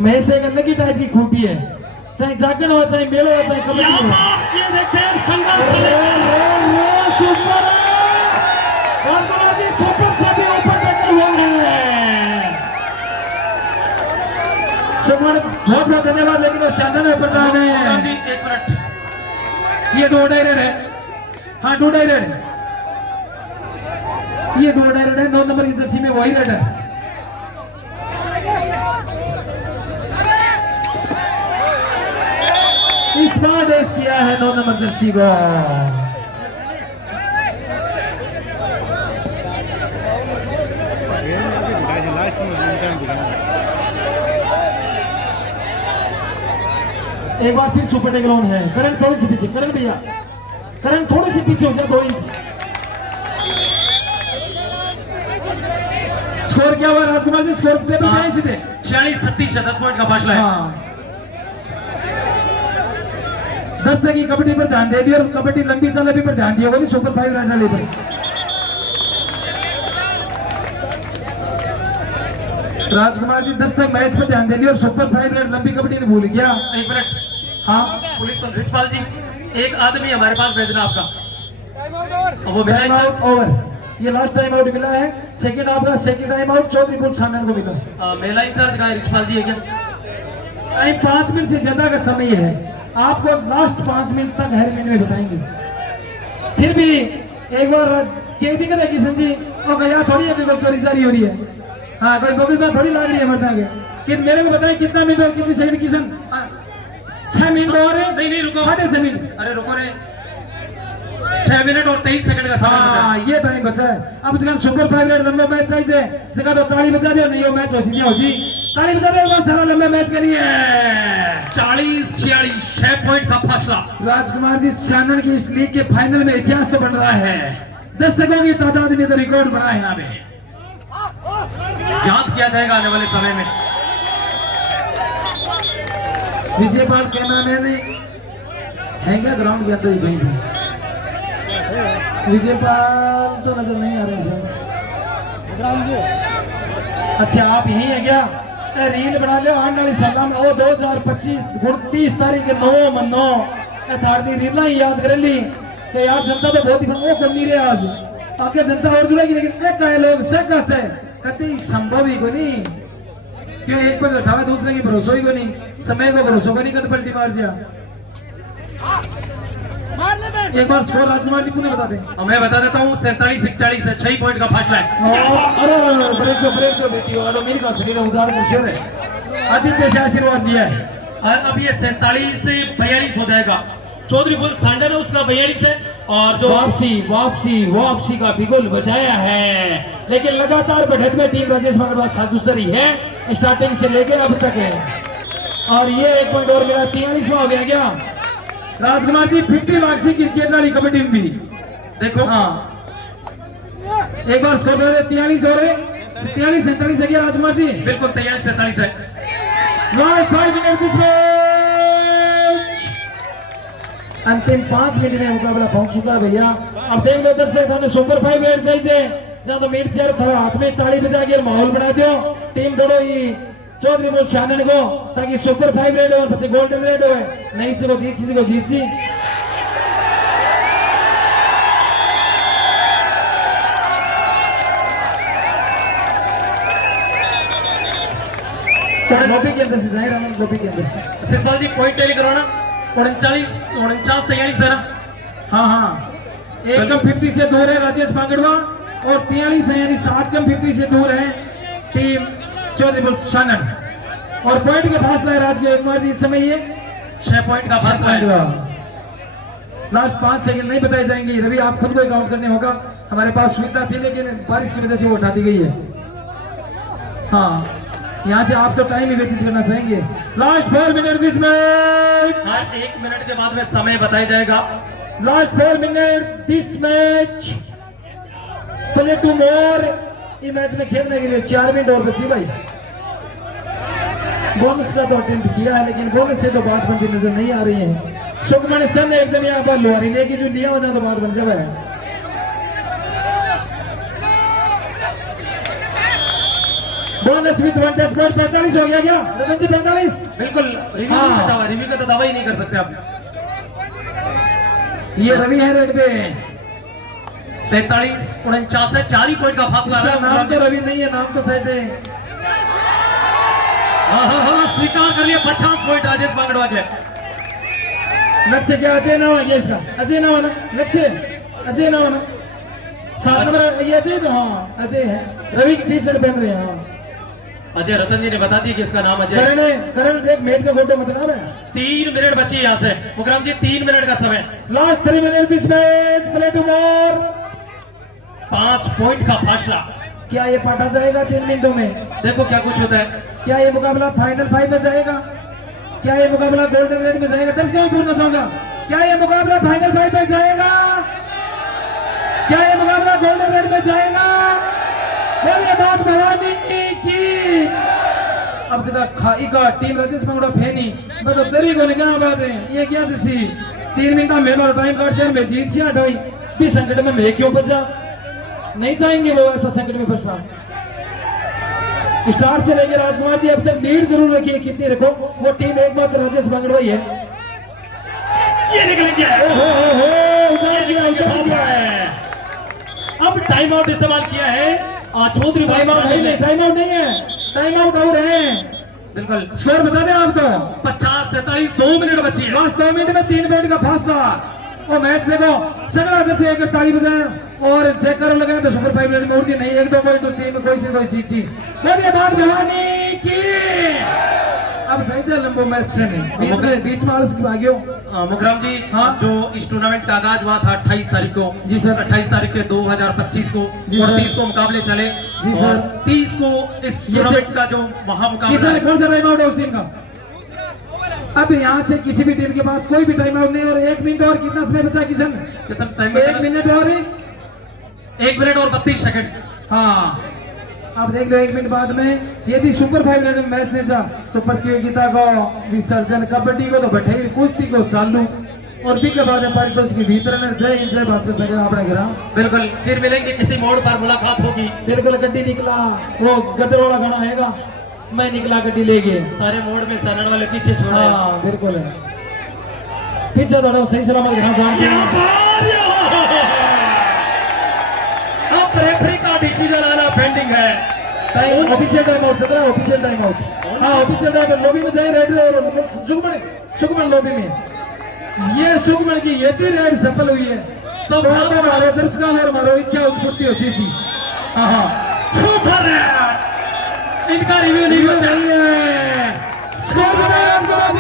महेश एक अलग ही टाइप की खूबी है, चाहे जागरण हो, चाहे मेलो हो, चाहे कबड्डी हो। ये देखिए संघर्ष सुपर राजकुमार सुपर से भी ऊपर बैठे हुए हैं। सुमन बहुत बहुत धन्यवाद, लेकिन वो शानदार ऊपर आ गए हैं। जी 1 मिनट, ये डो डायरेक्ट है, हाँ डो डायरेक्ट है, ये डो डायरेक्ट है। 9 नंबर की जर्सी में वही रेड है। इस बार रेस किया है 9 नंबर जर्सी को। एक बार फिर सुपर टेक ग्राउंड है। करण थोड़ी सी पीछे, करण भैया, करण थोड़ी सी पीछे हो जाए 2 इंच। स्कोर क्या हुआ राजकुमार जी? स्कोर टेबल क्या है सीधे? 46-36 है, 10 पॉइंट का फासला है। हाँ, दर्शक की कबड्डी पर ध्यान दे दिया और कबड्डी लंबी चल पर ध्यान दिया, सुपर 5 रन पर। राजकुमार जी दर्शक मैच पर ध्यान दे लिया और सुपर 5 रन लंबी कबड्डी ने भूल गया। 1 मिनट, हाँ पुलिस और रिचपाल जी, एक आदमी हमारे पास भेजना आपका, और वो टाइम मिला आउट ओवर, ये लास्ट टाइम आउट मिला है। सेकंड आपका सेकंड टाइम आउट चौधरी पुल सानन को मिला। मेला इंचार्ज का है, रिचपाल जी है क्या? टाइम 5 मिनट से ज्यादा का समय है, आपको लास्ट 5 मिनट तक हर मिनट में बताएंगे। फिर भी एक बार क्या दिक्कत है किशन जी? और गया थोड़ी है, कोई चोरी जारी हो रही है, हाँ कोई बोगस बात थोड़ी लग रही है मरता के। कि मेरे को बताएं कितना मिनट और कितनी सेकंड किशन? 6 मिनट और नहीं रुको, 6.5 मिनट। अरे रुको रे, 6 मिनट और 23 सेकंड का समय बचा है। हाँ ये टाइम बचा है। अब जगह सुपर 5 रन लंबा मैच चाहिए, जगह तो ताली बजा दो, नहीं हो मैच हो सीधी हो जी, ताली बजा दो बहुत सारा लंबा मैच के लिए। 40-46 6 पॉइंट का फासला। राजकुमार जी सानन की इस लीग के फाइनल में इतिहास तो बन रहा है, दर्शकों की तादाद में तो रिकॉर्ड बना है यहाँ पे, याद किया जाएगा आने वाले समय में। विजयपाल कैमरामैन है क्या ग्राउंड के अंदर ही कहीं भी? विजयपाल तो नजर नहीं आ रहे सर। अच्छा आप यही है क्या? रील बना लो आने वाली साल में, ओ 2025 29 तारीख 9/9 थारदी रील ही याद कर ली कि यार जनता तो बहुत ही वो कम नहीं रहे आज, आगे जनता और जुड़ेगी, लेकिन एक आए लोग सका से कति संभव ही को नहीं, क्यों एक पर उठावा दूसरे की भरोसा ही को नहीं, समय को भरोसा को नहीं कर पलटी मार जा। एक बार स्कोर राजकुमार जी पुनः बता दें। और मैं बता देता हूँ 47-41 है, 6 पॉइंट का फासला है। अरे ब्रेक दो बेटी, और मेरी का शरीर उजाड़ कर शेर है, आदित्य से आशीर्वाद दिया है। और अब ये 47 से 42 हो जाएगा। चौधरी बुल सांडर है उसका 42 है, और जो वापसी का बिगुल बजाया है, लेकिन लगातार बढ़त में टीम राजेश मंगलवार साजुसरी है, स्टार्टिंग से लेके अब तक है। और ये 1 पॉइंट और मिला, 43वां हो गया क्या राजकुमार जी? 50 लाख से क्रिकेट वाली कबड्डी में भी देखो, हाँ एक बार स्कोर 43 हो रहे, 43-47 है क्या राजकुमार जी? बिल्कुल 43-47 है। लास्ट 5 मिनट दिस मैच, अंतिम 5 मिनट में मुकाबला पहुंच चुका है भैया। अब देख लो इधर से थाने सुपर 5 बैठ जाइए, जहां तो मीट चेयर था हाथ में ताली बजा के माहौल बना दो, टीम दौड़ो ही चौधरी बोल शानन को, ताकि सुपर 5 रेड और बच्चे गोल्डन रेड हो, नहीं से को जीत जी। गोपी के अंदर से जाहिर है, गोपी के अंदर से सिसपाल जी पॉइंट टेली करवाना। 49 तैयारी से ना। हाँ एक कम 50 से दूर है राजेश पांगड़वा, और 43 है, यानी 7 कम 50 से दूर है टीम चौधरी बुल शानन। और पॉइंट का फासला है राजकुमार जी इस समय ये 6 पॉइंट का फासला है। लास्ट 5 सेकंड नहीं बताए जाएंगे, रवि आप खुद को काउंट करने होगा, हमारे पास सुविधा थी लेकिन बारिश की वजह से वो उठा दी गई है। हाँ यहाँ से आप तो टाइम ही व्यतीत करना चाहेंगे। लास्ट 4 मिनट दिस मैच, हर 1 मिनट के बाद में समय बताया जाएगा। Last 4 minute this match play two more. इस मैच में खेलने के लिए 4 मिनट और बची भाई। बोनस का तो अटेम्प्ट किया है लेकिन बोनस से तो बात बनती नजर नहीं आ रही है। सुखमन सेन ने एकदम यहाँ पर लोहारी लेके जो लिया हो जाए तो बात बन जाए। Bonus with one touch point 45 हो गया क्या रतन जी? 45 बिल्कुल रिव्यू हाँ। नहीं बचा हुआ, रिव्यू का तो दावा ही नहीं कर सकते आप। ये रवि है रेड पे। 43-49 है, 4 ही पॉइंट का फासला इसका नाम तो है। रवि नहीं है, नाम तो शायद है। हाँ, स्वीकार कर लिया 50 पॉइंट राजेश बांगड़वा के। लक्ष्य क्या अजय नाम है इसका? अजय नाम है ना? लक्ष्य अजय नाम है ना? 7 नंबर ये अजय तो हाँ अजय है। रवि की टी शर्ट पहन रहे हैं। हाँ अजय रतन जी ने बता दिया कि इसका नाम अजय। करण देख मेट का फोटो मतलब है। 3 मिनट बची है यहाँ से मुकरम जी, 3 मिनट का समय। Last 3 minute this match play two more. 5 point का फासला। क्या ये पाटा जाएगा 3 मिनटों में? देखो क्या कुछ होता है। क्या ये मुकाबला फाइनल 5 में जाएगा? क्या ये मुकाबला गोल्डन रेड में जाएगा? दर्शकों में पूछना चाहूंगा, क्या ये मुकाबला फाइनल 5 में जाएगा? क्या ये मुकाबला गोल्डन रेड में जाएगा? बोलिए बात भवानी की। अब जगह खाई का टीम राजेश बांगड़ा फेनी मैं तो तरी को क्या बात है ये क्या दिसी 3 मिनट में मेरा टाइम कार्ड शेयर में जीत से हटाई भी संकट में मैं क्यों बचा? नहीं चाहेंगे वो ऐसा संकट में फंसना। स्टार से लेकर राजकुमार जी अब तक लीड जरूर रखी है, कितनी रखो वो टीम एकमात्र राजेश बांगड़ा ही है। ये निकल गया है। अब टाइम आउट इस्तेमाल किया है चौधरी। टाइम आउट नहीं, टाइम आउट नहीं है, टाइम आउट और है। बिल्कुल स्कोर बता दें आप तो 50-27 2 मिनट बची है। लास्ट 2 मिनट में 3 पॉइंट का फासला। और मैच देखो सगड़ा दस एक ताली बजाए और चेक कर लगाए तो सुपर 5 मिनट में उर्जी नहीं 1-2 पॉइंट तो टीम में कोई से कोई जीती। बोलिए बात भवानी की। अब सही चल लंबो मैच से नहीं बीच में आलस की भाग्यो। मुकरम जी हाँ। जो इस टूर्नामेंट का आगाज हुआ था 28 तारीख को। जी सर। 28 तारीख के 2025 को जी और सर। 30 को मुकाबले चले। जी सर। और 30 को इस ये टूर्नामेंट सर। का जो महामुकाबला किसने है। कौन सा टाइम आउट है उस टीम का? अब यहाँ से किसी भी टीम के पास कोई भी टाइम आउट नहीं और 1 मिनट और कितना समय बचा किशन? किसन टाइम 1 मिनट और 1 मिनट और 32 सेकंड। हाँ अब देख लो 1 मिनट बाद में यदि सुपर 5 मिनट में मैच नहीं जा तो प्रतियोगिता को विसर्जन, कबड्डी को तो बठेर, कुश्ती को चालू और भी के बाद पारितोषिक के भीतर जय हिंद जय भारत के सगे अपने ग्राम। बिल्कुल फिर मिलेंगे किसी मोड़ पर, मुलाकात होगी। बिल्कुल गड्डी निकला वो गदरोड़ा गाना आएगा मैं निकला गड्डी लेके। सारे मोड़ में सरण वाले पीछे छोड़ रहे हैं। हाँ बिल्कुल है पीछे दौड़ो सही सलामत घर अब रेफरी का डिसीजन आना पेंडिंग है। टाइम ऑफिशियल टाइम आउट चल रहा है, ऑफिशियल टाइम आउट। हाँ ऑफिशियल टाइम लॉबी में जाए रेड और सुखमन लॉबी में ये सुखमन की यदि रेड सफल हुई है तो हमारे दर्शकों और हमारी इच्छा उत्पत्ति होती सी। हाँ सुपर रेड इनका रिव्यू नहीं हो चाहिए। स्कोर बताइए,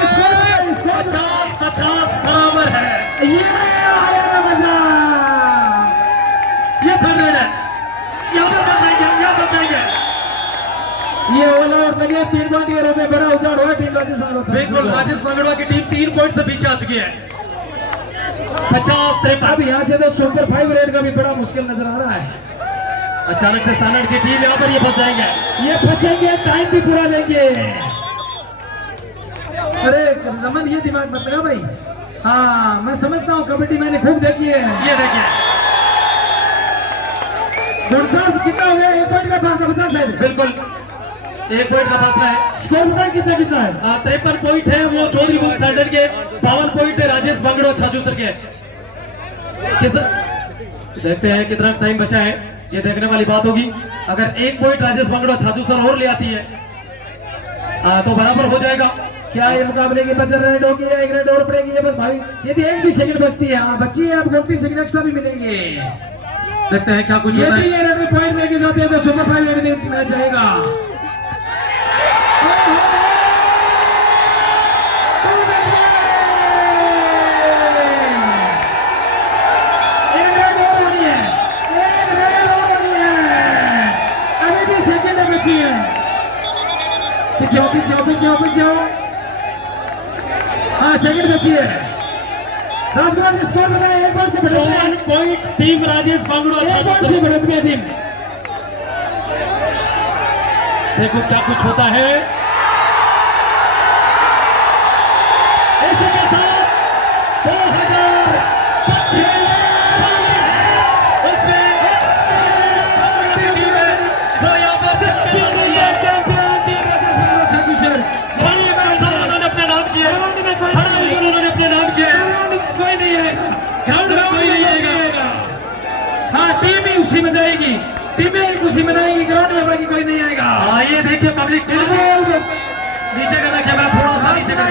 स्कोर 50-50 बराबर है। ये आया ना मजा। ये थर्ड रेड है, यहाँ पर कर जाएंगे। ये ओला और लगे 3 पॉइंट के रूप में बड़ा उछाल हुआ टीम राजेश बांगड़ा। बिल्कुल राजेश बांगड़वा की टीम 3 पॉइंट से पीछे आ चुकी है। 50-53। अब यहाँ से तो सुपर 5 रेड का भी बड़ा मुश्किल नजर आ रहा है। अचानक से सानड़ की टीम यहाँ पर ये फंस जाएंगे। ये फंसेंगे, टाइम भी पूरा लेंगे। अरे रमन ये दिमाग मत लगा भाई। हाँ मैं समझता हूँ, कबड्डी मैंने खूब देखी है। ये देखिए कितना हो गया? 1 पॉइंट का फासला बचा शायद। बिल्कुल 1 पॉइंट का फासला है। स्कोर बताए कितना है? 53 पॉइंट है वो चौधरी बुल सैंडर के, 52 पॉइंट है राजेश बांगड़वा छाजूसर के। देखते हैं कितना टाइम बचा है, ये देखने वाली बात होगी। अगर 1 पॉइंट राजेश बांगड़वा छाजूसर और ले आती है तो बराबर हो जाएगा। क्या ये मुकाबले की बचत रेड होगी या 1 रेड और पड़ेगी? ये बस भाई यदि 1 भी सेकंड बचती है हाँ बच्ची है, आप 30 सेकंड एक्स्ट्रा भी मिलेंगे। देखते हैं क्या कुछ होता यदि है। ये रेड पॉइंट लेके जाते हैं तो सुपर 5 रेड में मैच जाएगा। पीछे हाँ सेकंड बची है। राजकुमार जी स्कोर बताए। से बढ़त में 54 पॉइंट टीम राजेश बांगड़ू 1 पॉइंट से बढ़त में टीम देखो क्या कुछ होता है इसी के साथ 2025 खुशी मनाएगी, टीमें खुशी मनाएगी, ग्राउंड में बाकी कोई नहीं आएगा। ये देखिए पब्लिक नीचे करना कैमरा थोड़ा सा नीचे कर